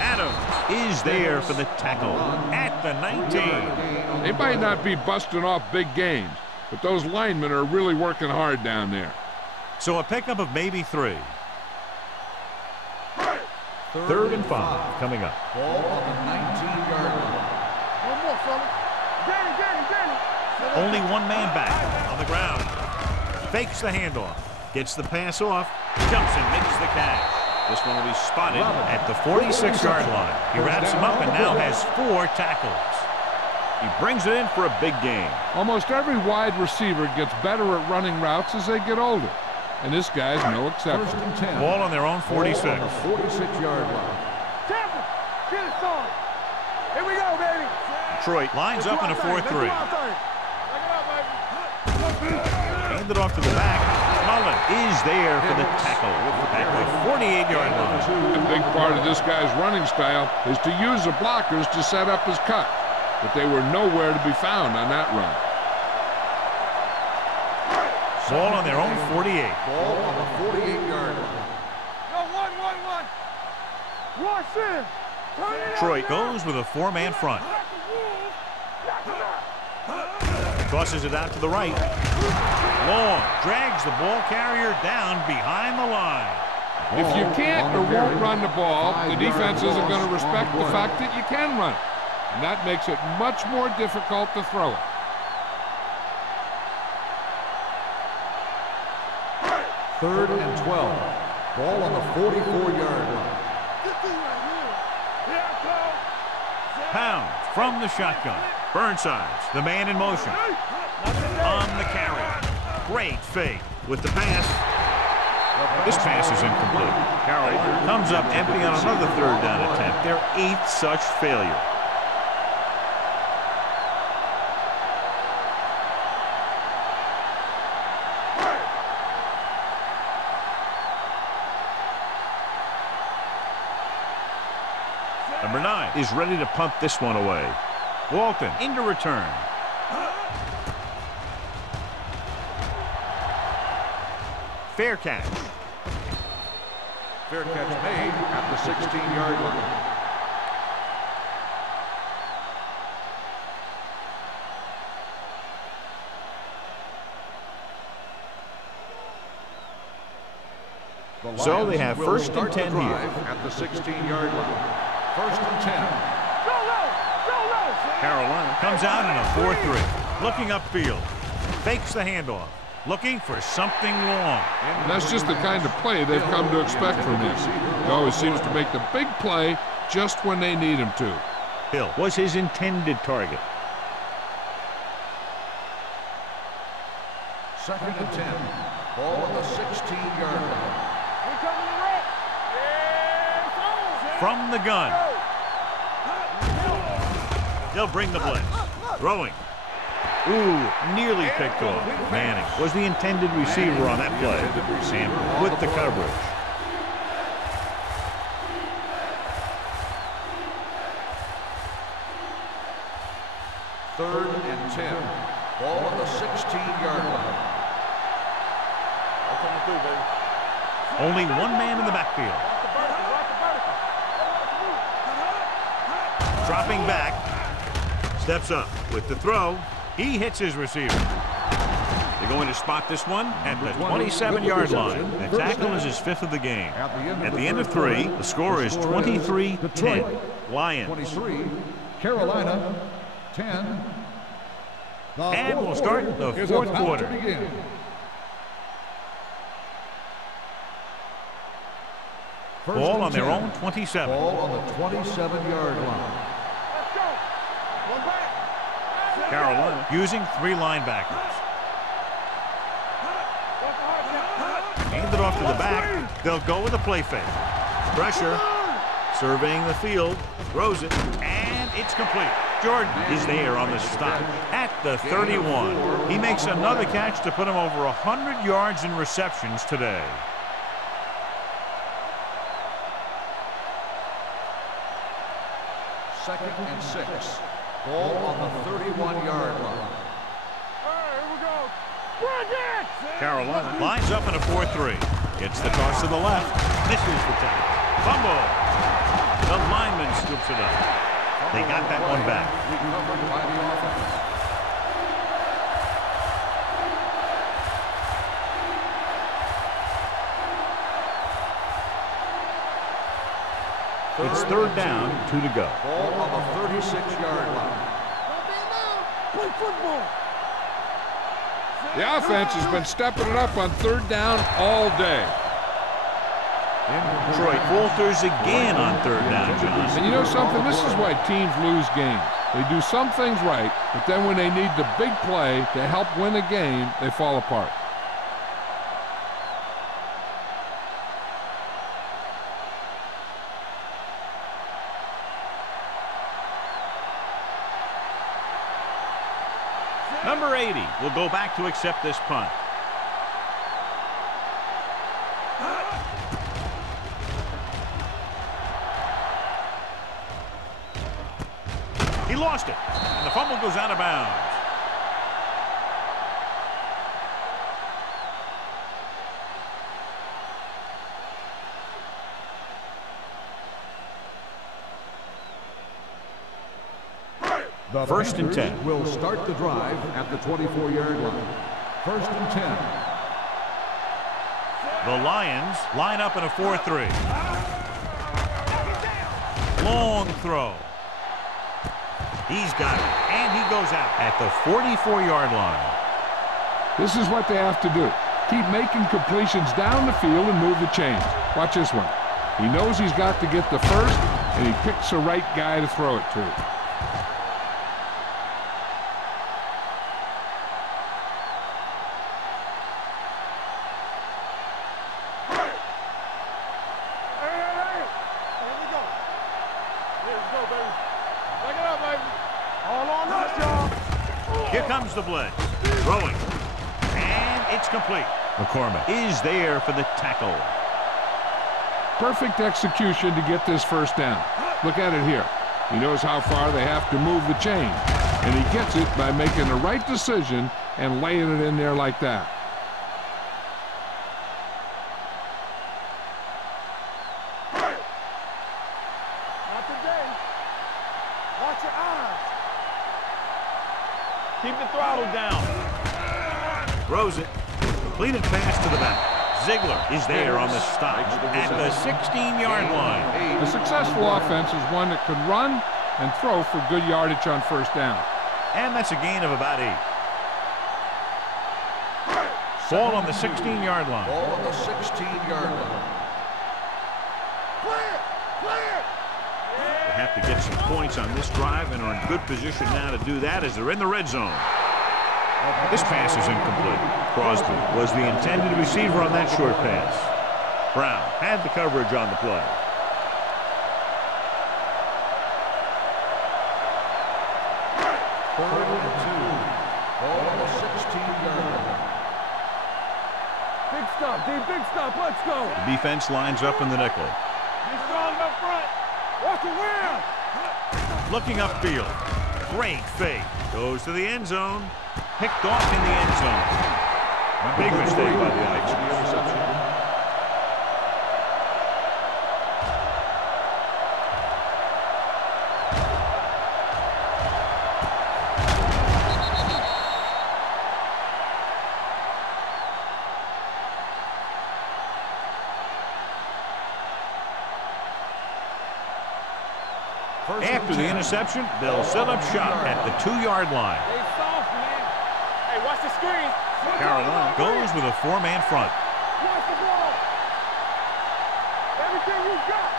Adams is there for the tackle at the 19. They might not be busting off big games, but those linemen are really working hard down there. So a pickup of maybe 3. 3rd and 5 coming up. Ball on the 19-yard line. One more. Only one man back on the ground. Fakes the handoff. Gets the pass off. Jumps and makes the catch. This one will be spotted at the 46-yard line. He wraps him up and now has 4 tackles. He brings it in for a big game. Almost every wide receiver gets better at running routes as they get older. And this guy's no exception. Ball on their own 46. 46-yard line. Get it started. Here we go, baby. Detroit lines up in a 4-3. Hand it off to the back. Mullen is there for the tackle at the 48-yard line. A big part of this guy's running style is to use the blockers to set up his cut. But they were nowhere to be found on that run. Ball on their own 48. Ball on the 48-yard line. Watch in. Detroit goes with a 4-man front. Tosses it out to the right. Long drags the ball carrier down behind the line. If you can't or won't run the ball, the defense isn't going to respect the fact that you can run it. And that makes it much more difficult to throw it. Third and 12. Ball on the 44-yard line. Pound from the shotgun. Burnside's the man in motion. On the carry. Great fake with the pass. This pass is incomplete. Carroll comes up empty on another 3rd down attempt. Their 8th such failure. Number 9 is ready to punt this one away. Walton into return. Fair catch. Fair catch made at the 16-yard line. So they have 1st and 10 here. At the 16-yard line. 1st and 10. Carolina comes out in a 4-3. Looking upfield. Fakes the handoff. Looking for something long. And that's just the kind of play they've come to expect from him. He always seems to make the big play just when they need him to. Hill was his intended target. 2nd and 10. Ball on the 16-yard line. From the gun. They'll bring the blitz. Throwing. Ooh, nearly picked off. Manning was the intended receiver on that play. And with the coverage. Third and 10. Ball on the 16-yard line. Only one man in the backfield. Dropping back. Steps up with the throw. He hits his receiver. They're going to spot this one at the 27-yard line. The tackle is his 5th of the game. At the end of 3, the score is 23-10. Lions. 23, Carolina, 10. And we'll start the 4th quarter. Ball on their own 27. Ball on the 27-yard line. Carolina using 3 linebackers. Hand it off to the back. They'll go with a play fake. Pressure. Surveying the field. Throws it. And it's complete. Jordan is there on the stop at the 31. He makes another catch to put him over 100 yards in receptions today. Second and 6. Ball on the 31-yard line. Carolina lines up in a 4-3. Gets the toss to the left. Misses the tackle. Fumble. The lineman scoops it up. They got that one back. Recovered by the offense. It's 3rd down, 2 to go. Ball on the 36-yard line. Play football. The offense has been stepping it up on third down all day. Detroit falters again on third down, John. And you know something? This is why teams lose games. They do some things right, but then when they need the big play to help win a game, they fall apart. Number 80 will go back to accept this punt. He lost it, and the fumble goes out of bounds. The First and Panthers 10. will start the drive at the 24-yard line. First and 10. The Lions line up in a 4-3. Long throw. He's got it, and he goes out at the 44-yard line. This is what they have to do. Keep making completions down the field and move the chains. Watch this one. He knows he's got to get the first, and he picks the right guy to throw it to. Here comes the blitz. Throwing. And it's complete. McCormick is there for the tackle. Perfect execution to get this first down. Look at it here. He knows how far they have to move the chain. And he gets it by making the right decision and laying it in there like that. Not today. Watch your eyes. Keep the throttle down. Throws it. Completed pass to the back. Ziegler is there on the stop at the 16-yard line. A successful offense is one that can run and throw for good yardage on first down. And that's a gain of about 8. Ball on the 16-yard line. Ball on the 16-yard line. Clear! Clear! They have to get some points on this drive and are in good position now to do that as they're in the red zone. This pass is incomplete. Crosby was the intended receiver on that short pass. Brown had the coverage on the play. Third and 2. Ball on the 16-yard line. Big stop, D. Big stop. Let's go. The defense lines up in the nickel. Be strong up front. Watch the wheel. Looking upfield. Great fake. Goes to the end zone. Picked off in the end zone. Big mistake by the Irish. After the interception, they'll set up shop at the 2-yard line. Stay soft, man. Hey, watch the screen. Carolina goes with a 4-man front. Watch the ball. Everything you got.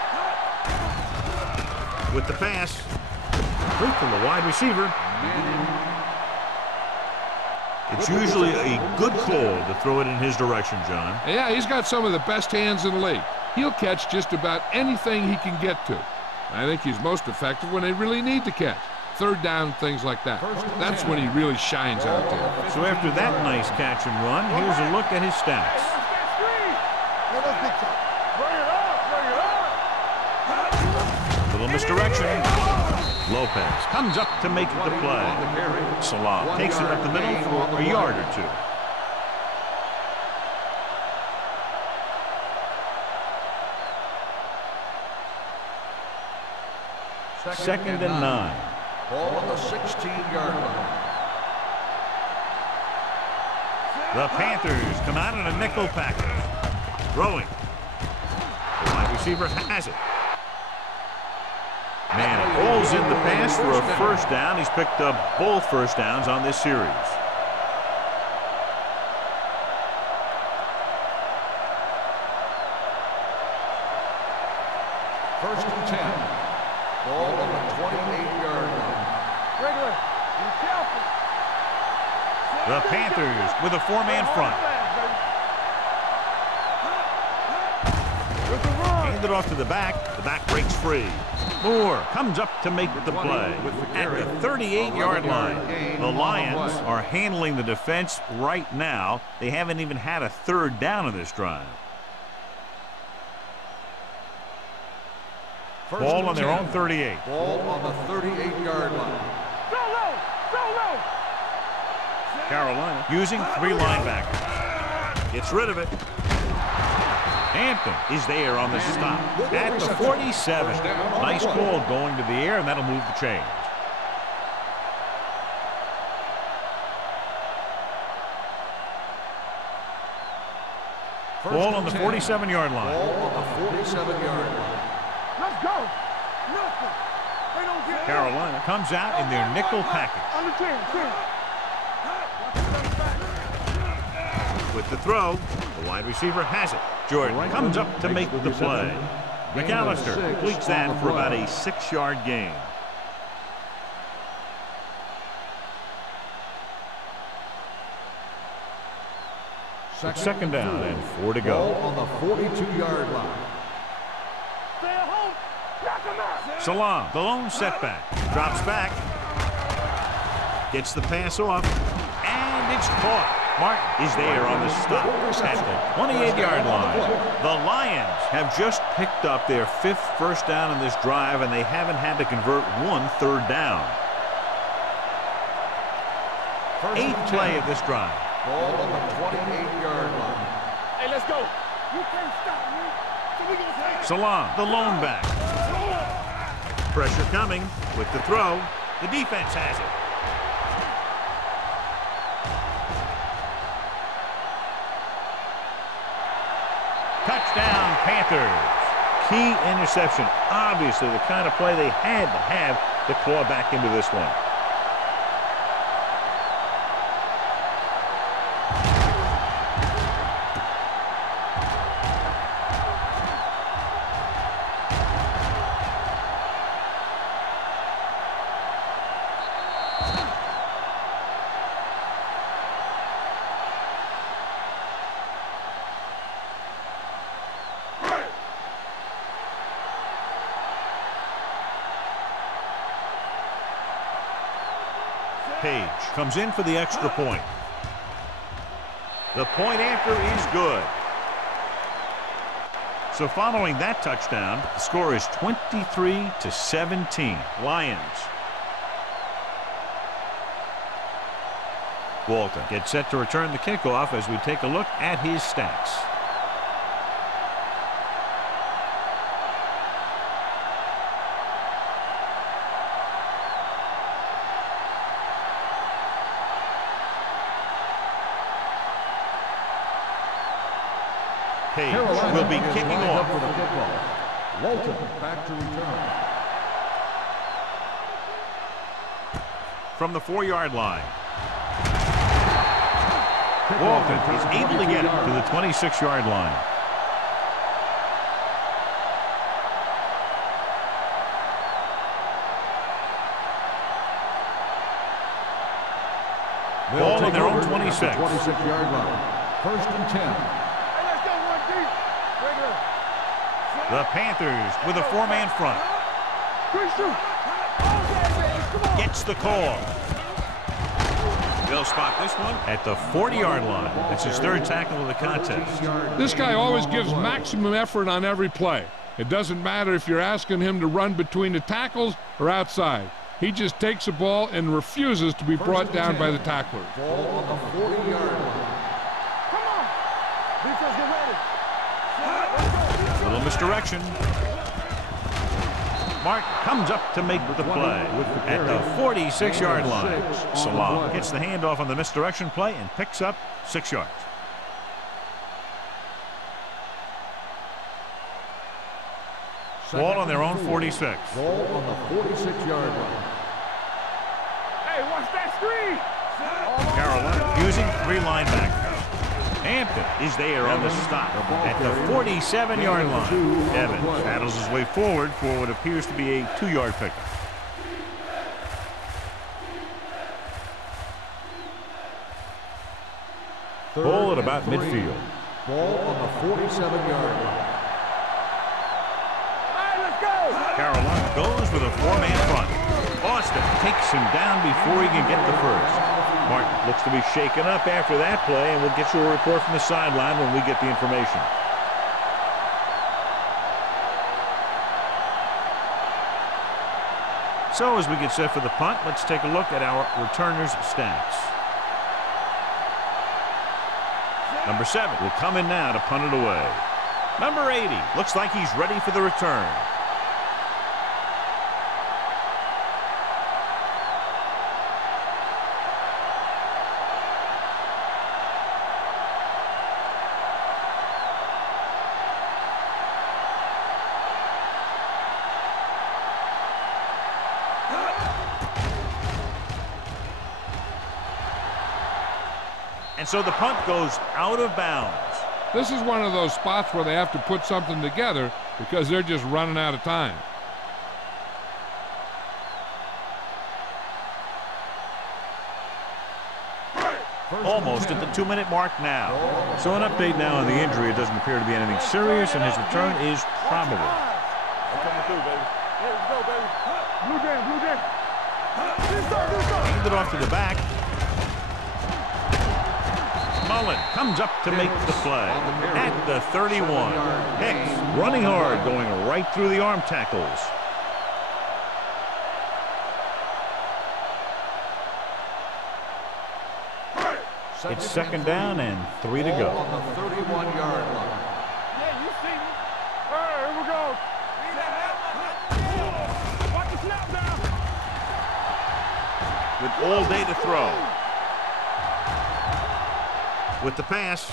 With the pass, complete from the wide receiver. It's usually a good call to throw it in his direction, John. Yeah, he's got some of the best hands in the league. He'll catch just about anything he can get to. I think he's most effective when they really need to catch. Third down, things like that. That's when he really shines out there. So after that nice catch and run, here's a look at his stats. Watch that screen. Let us big time. Bring it up. Bring it up. Little misdirection. Lopez comes up to make the play. Salah takes it up the middle for a yard or two. Second and 9. Ball on the 16-yard line. The Panthers come out in a nickel package. Throwing. The wide receiver has it. Man, it rolls Throws in the pass for a first down. He's picked up both first downs on this series. First and 10. Ball on the 28-yard line. Regular, be careful. The Panthers with a four-man front. Handed off to the back. The back breaks free. Moore comes up to make the play at the 38-yard line. The Lions are handling the defense right now. They haven't even had a third down in this drive. Ball on their own 38. Ball on the 38-yard line. Go low! Go low! Carolina using three linebackers. Gets rid of it. Hampton is there on the stop at the 47. Nice ball going to the air, and that'll move the chains. Ball on the 47-yard line. Ball on the 47-yard line. Let's go! Nothing! They don't get Carolina comes out in their nickel package. Under 10, 10. With the throw, the wide receiver has it. Jordan comes up to make the play. McAllister completes that for about a 6-yard gain. Second down and 4 to Ball go. on the 42-yard line. Stay at home. Knock him out. Salam, the lone setback, drops back, gets the pass off, and it's caught. Martin is there on the stop at the 28-yard line. The Lions have just picked up their 5th first down in this drive, and they haven't had to convert one third down. 8th play of this drive. Ball on the 28-yard line. Hey, let's go. You can't stop me. So we gonna take it. Salam, the lone back. Pressure coming with the throw. The defense has it. Touchdown, Panthers. Key interception. Obviously the kind of play they had to have to claw back into this one. Page comes in for the extra point. The point after is good. So following that touchdown, the score is 23-17. Lions. Walton gets set to return the kickoff as we take a look at his stats. Page will be kicking off. For the kickoff. Walton back to return. From the 4-yard line. Walton is able to get it to the 26-yard line. Ball on their own 26. 26-yard line. First and 10. Hey, let's go one deep. Regular. The Panthers with a 4-man front. Come on. Gets the call. They'll spot this one at the 40-yard line. That's his 3rd tackle of the contest. This guy always gives maximum effort on every play. It doesn't matter if you're asking him to run between the tackles or outside. He just takes the ball and refuses to be brought down by the tacklers. Ball on the 40-yard line. Come on. Defense, get ready. Little misdirection. Martin comes up to make the play at the 46-yard line. Salam gets the handoff on the misdirection play and picks up 6 yards. Ball on their own 46. Ball on the 46-yard line. Hey, watch that screen. Carolina using 3 linebackers. Hampton is there on the stop at the 47-yard line. Evans battles his way forward for what appears to be a 2-yard pickup. Ball at about midfield. Ball on the 47-yard line. All right, let's go. Carolina goes with a 4-man front. Austin takes him down before he can get the first. Martin looks to be shaken up after that play, and we'll get you a report from the sideline when we get the information. So as we get set for the punt, let's take a look at our returners' stats. Number 7 will come in now to punt it away. Number 80 looks like he's ready for the return. And so the punt goes out of bounds. This is one of those spots where they have to put something together because they're just running out of time. Almost at the 2-minute mark now. So an update now on the injury. It doesn't appear to be anything serious, and his return is probable. Coming through, baby. Here we go, baby. Blue game, blue game. Hand it off to the back. Mullen comes up to make the play at the 31. Hicks running hard, going right through the arm tackles. It's 2nd down and 3 to go. On the 31-yard line. Yeah, you see me. All right, here we go. Watch the snap down. With all day to throw. With the pass,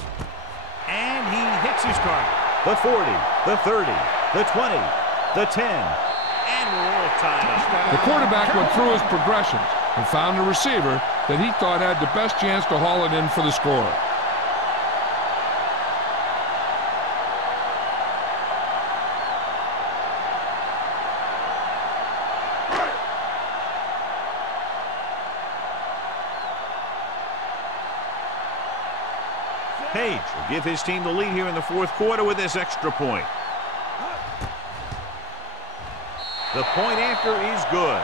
and he hits his target. The 40, the 30, the 20, the 10, and we're all tied up. The quarterback went through his progressions and found a receiver that he thought had the best chance to haul it in for the score. Page will give his team the lead here in the 4th quarter with this extra point. The point after is good.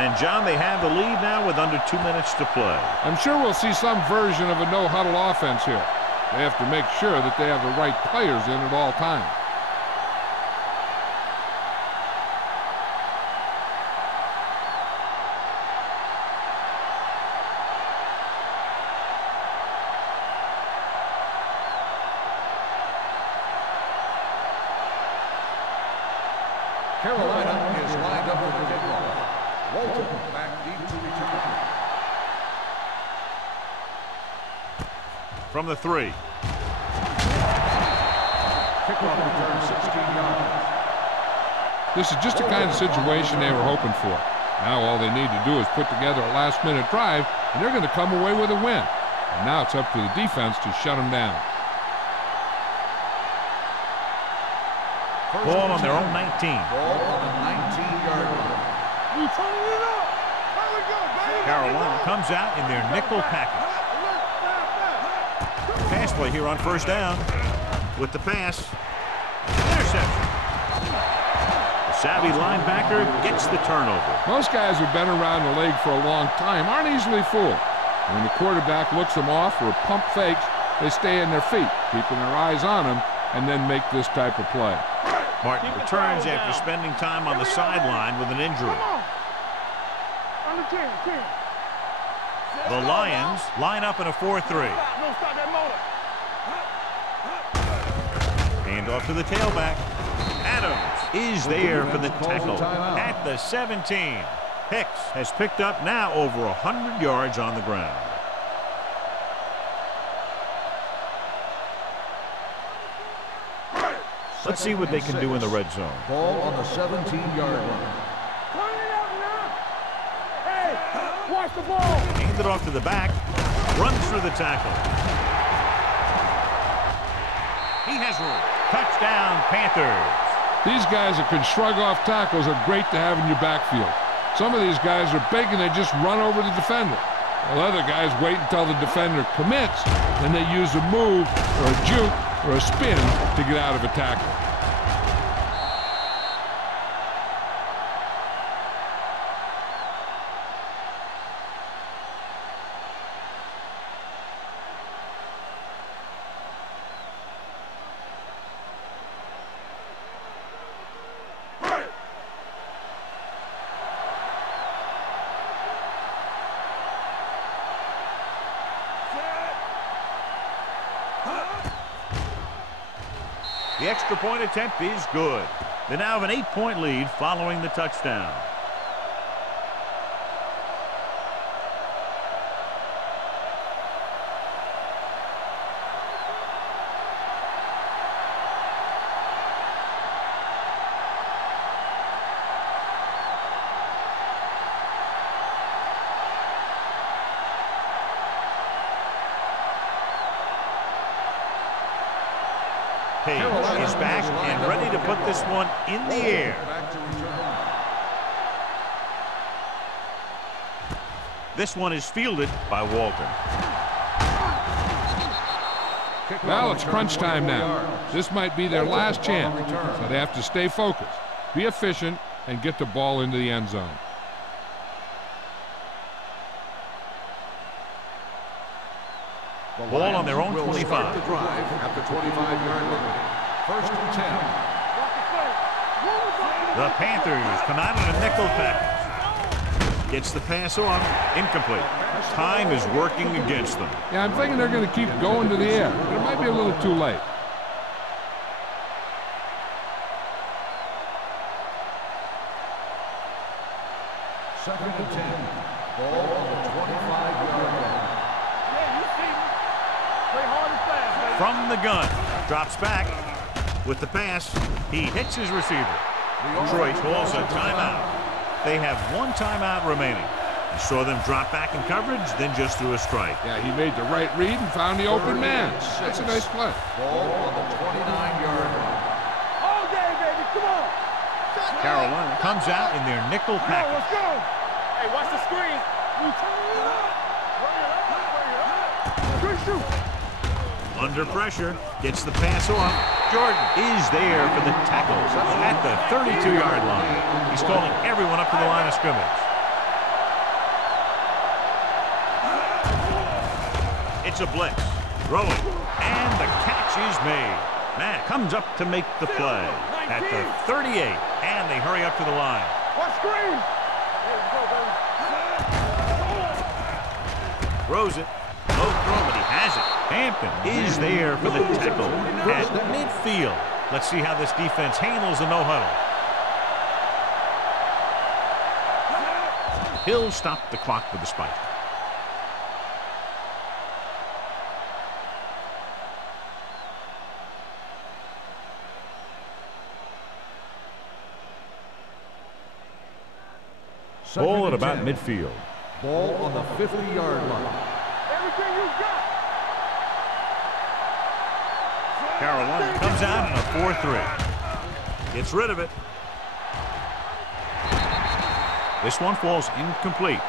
And, John, they have the lead now with under 2 minutes to play. I'm sure we'll see some version of a no-huddle offense here. They have to make sure that they have the right players in at all times. Carolina is lined up for the kickoff. Walton back deep to return. From the 3. Kickoff return 16 yards. This is just the kind of situation they were hoping for. Now all they need to do is put together a last-minute drive, and they're going to come away with a win. And now it's up to the defense to shut them down. Ball on their own 19. Ball on the 19-yard line. We turning it up. Here we go, baby. Carolina comes out in their nickel package. Pass play here on 1st down. With the pass. Interception. The savvy linebacker gets the turnover. Most guys who've been around the league for a long time aren't easily fooled. When the quarterback looks them off or pump fakes, they stay in their feet, keeping their eyes on them, and then make this type of play. Martin returns after spending time on the sideline with an injury. On the 10, 10. The Lions line up in a 4-3. No, stop that motor. Hand off to the tailback. Adams is there for the tackle at the 17. Hicks has picked up now over 100 yards on the ground. Let's see what they can do in the red zone. Ball on the 17-yard line. Turn it up now. Hey, watch the ball. Hand it off to the back. Runs through the tackle. He has room. Touchdown, Panthers. These guys that can shrug off tackles are great to have in your backfield. Some of these guys are big and they just run over the defender. While other guys wait until the defender commits, then they use a move or a juke or a spin to get out of a tackle. The extra point attempt is good. They now have an 8-point lead following the touchdown. Page is back and ready to put this one in the air. This one is fielded by Walton. Well, it's crunch time now. This might be their last chance, so they have to stay focused, be efficient, and get the ball into the end zone. Ball on their own 25. The drive at the 25-yard line. 1st and 10. The Panthers come out in a nickel package. Gets the pass off. Incomplete. Time is working against them. Yeah, I'm thinking they're going to keep going to the air, but it might be a little too late. Second and 10. Ball on the 25-yard line. From the gun. Drops back. With the pass, he hits his receiver. Detroit calls a timeout. They have one timeout remaining. He saw them drop back in coverage, then just threw a strike. Yeah, he made the right read and found the open man. That's a nice play. Ball on the 29-yard line. All day, baby, come on. Carolina comes out in their nickel package. Let's go. Hey, watch the screen. Good shoot. Under pressure, gets the pass off. Jordan is there for the tackle at the 32-yard line. He's calling everyone up to the line of scrimmage. It's a blitz. Throwing. And the catch is made. Matt comes up to make the play at the 38. And they hurry up to the line. Watch screen. Throws it. Low throw, but he has it. Hampton is there for the tackle at midfield. Let's see how this defense handles the no-huddle. He'll stop the clock with the spike. Ball at about midfield. Ball on the 50-yard line. Everything you got. Carolina comes out in a 4-3. Gets rid of it. This one falls incomplete.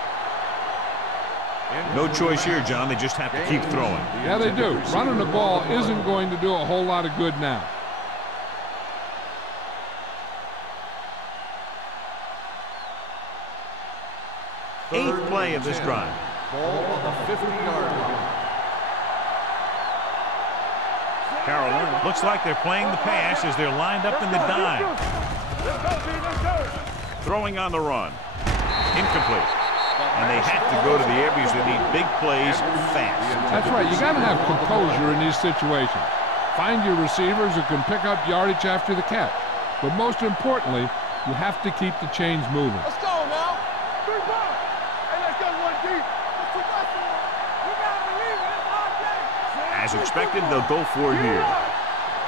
No choice here, John. They just have to keep throwing. Yeah, they do. Running the ball isn't going to do a whole lot of good now. Eighth play of this drive. Ball on the 50-yard line. Carolina looks like they're playing the pass as they're lined up in the dime. Let's go, team. Let's go. Throwing on the run. Incomplete. And they have to go to the air because they need big plays fast. That's right. You got to have composure in these situations. Find your receivers who can pick up yardage after the catch. But most importantly, you have to keep the chains moving. Let's go now. Three balls. Hey, let's go one deep. Let's put that one. You got to believe it. It's hard day. As expected, they'll go for it here.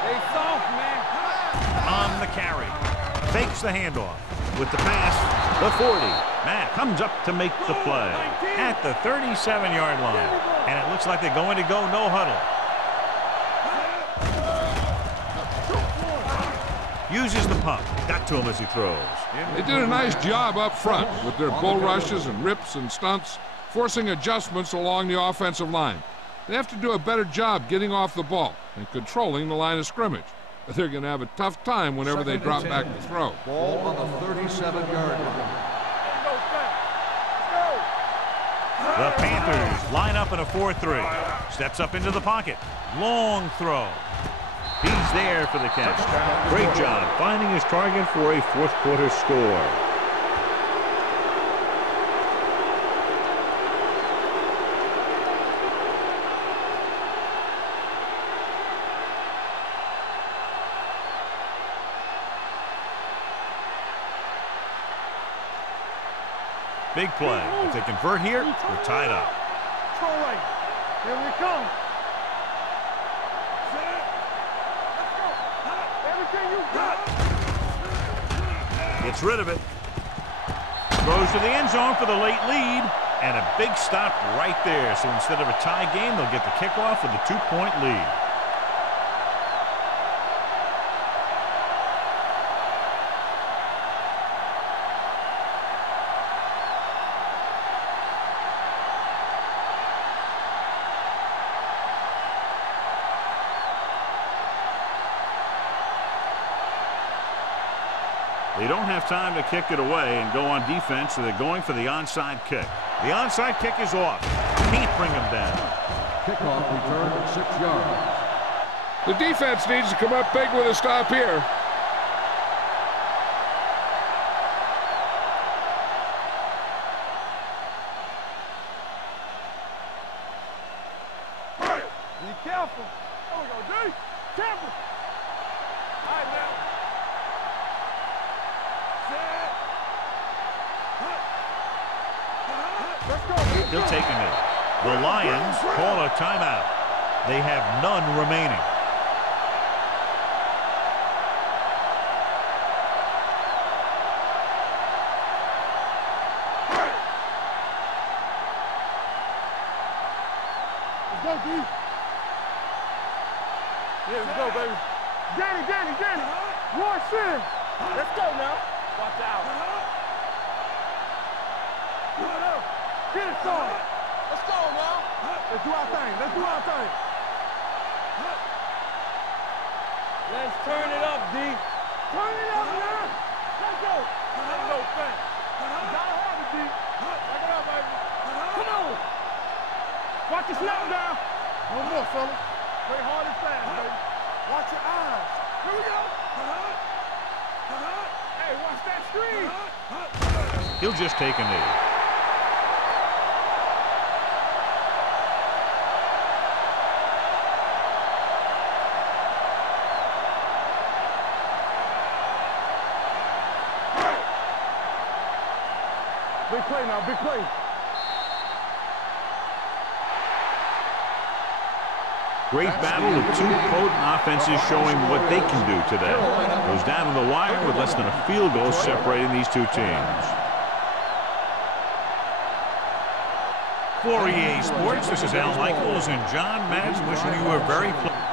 They soft, man. carry. Fakes the handoff. With the pass, the 40. Matt comes up to make the play at the 37-yard line. And it looks like they're going to go no huddle. Uses the pump. Got to him as he throws. They did a nice job up front with their bull rushes and rips and stunts, forcing adjustments along the offensive line. They have to do a better job getting off the ball and controlling the line of scrimmage. But they're going to have a tough time whenever they drop back to throw. Ball on the 37-yard line. The Panthers line up in a 4-3. Steps up into the pocket. Long throw. He's there for the catch. Great job finding his target for a fourth-quarter score. Big play. If they convert here, we're tied up. Here we come. Everything you got. Gets rid of it. Throws to the end zone for the late lead. And a big stop right there. So instead of a tie game, they'll get the kickoff with a 2-point lead. They don't have time to kick it away and go on defense, so they're going for the onside kick. The onside kick is off. Can't bring them down. Kickoff return at 6 yards. The defense needs to come up big with a stop here. Be careful. There we go, D. Careful. All right, now. He'll take a minute. The Lions call a timeout. They have none remaining. Let's go, D. Yeah, let's go, baby. Danny. Rush in. Let's go now. Watch out. Get it, son. Let's go now. Let's do our thing. Let's turn it up, D. Turn it up, man. Let's go. Let's go, fam. You gotta have it, D. Back it up, baby. Come on. Watch your snap down. No more, fellas. Play hard and fast, baby. Watch your eyes. Here we go. Hey, watch that screen. He'll just take a knee. Big play now, big play. Great battle with two potent offenses showing what they can do today. Goes down to the wire with less than a field goal separating these two teams. For EA Sports, this is Al Michaels and John Madden wishing you a very pleasant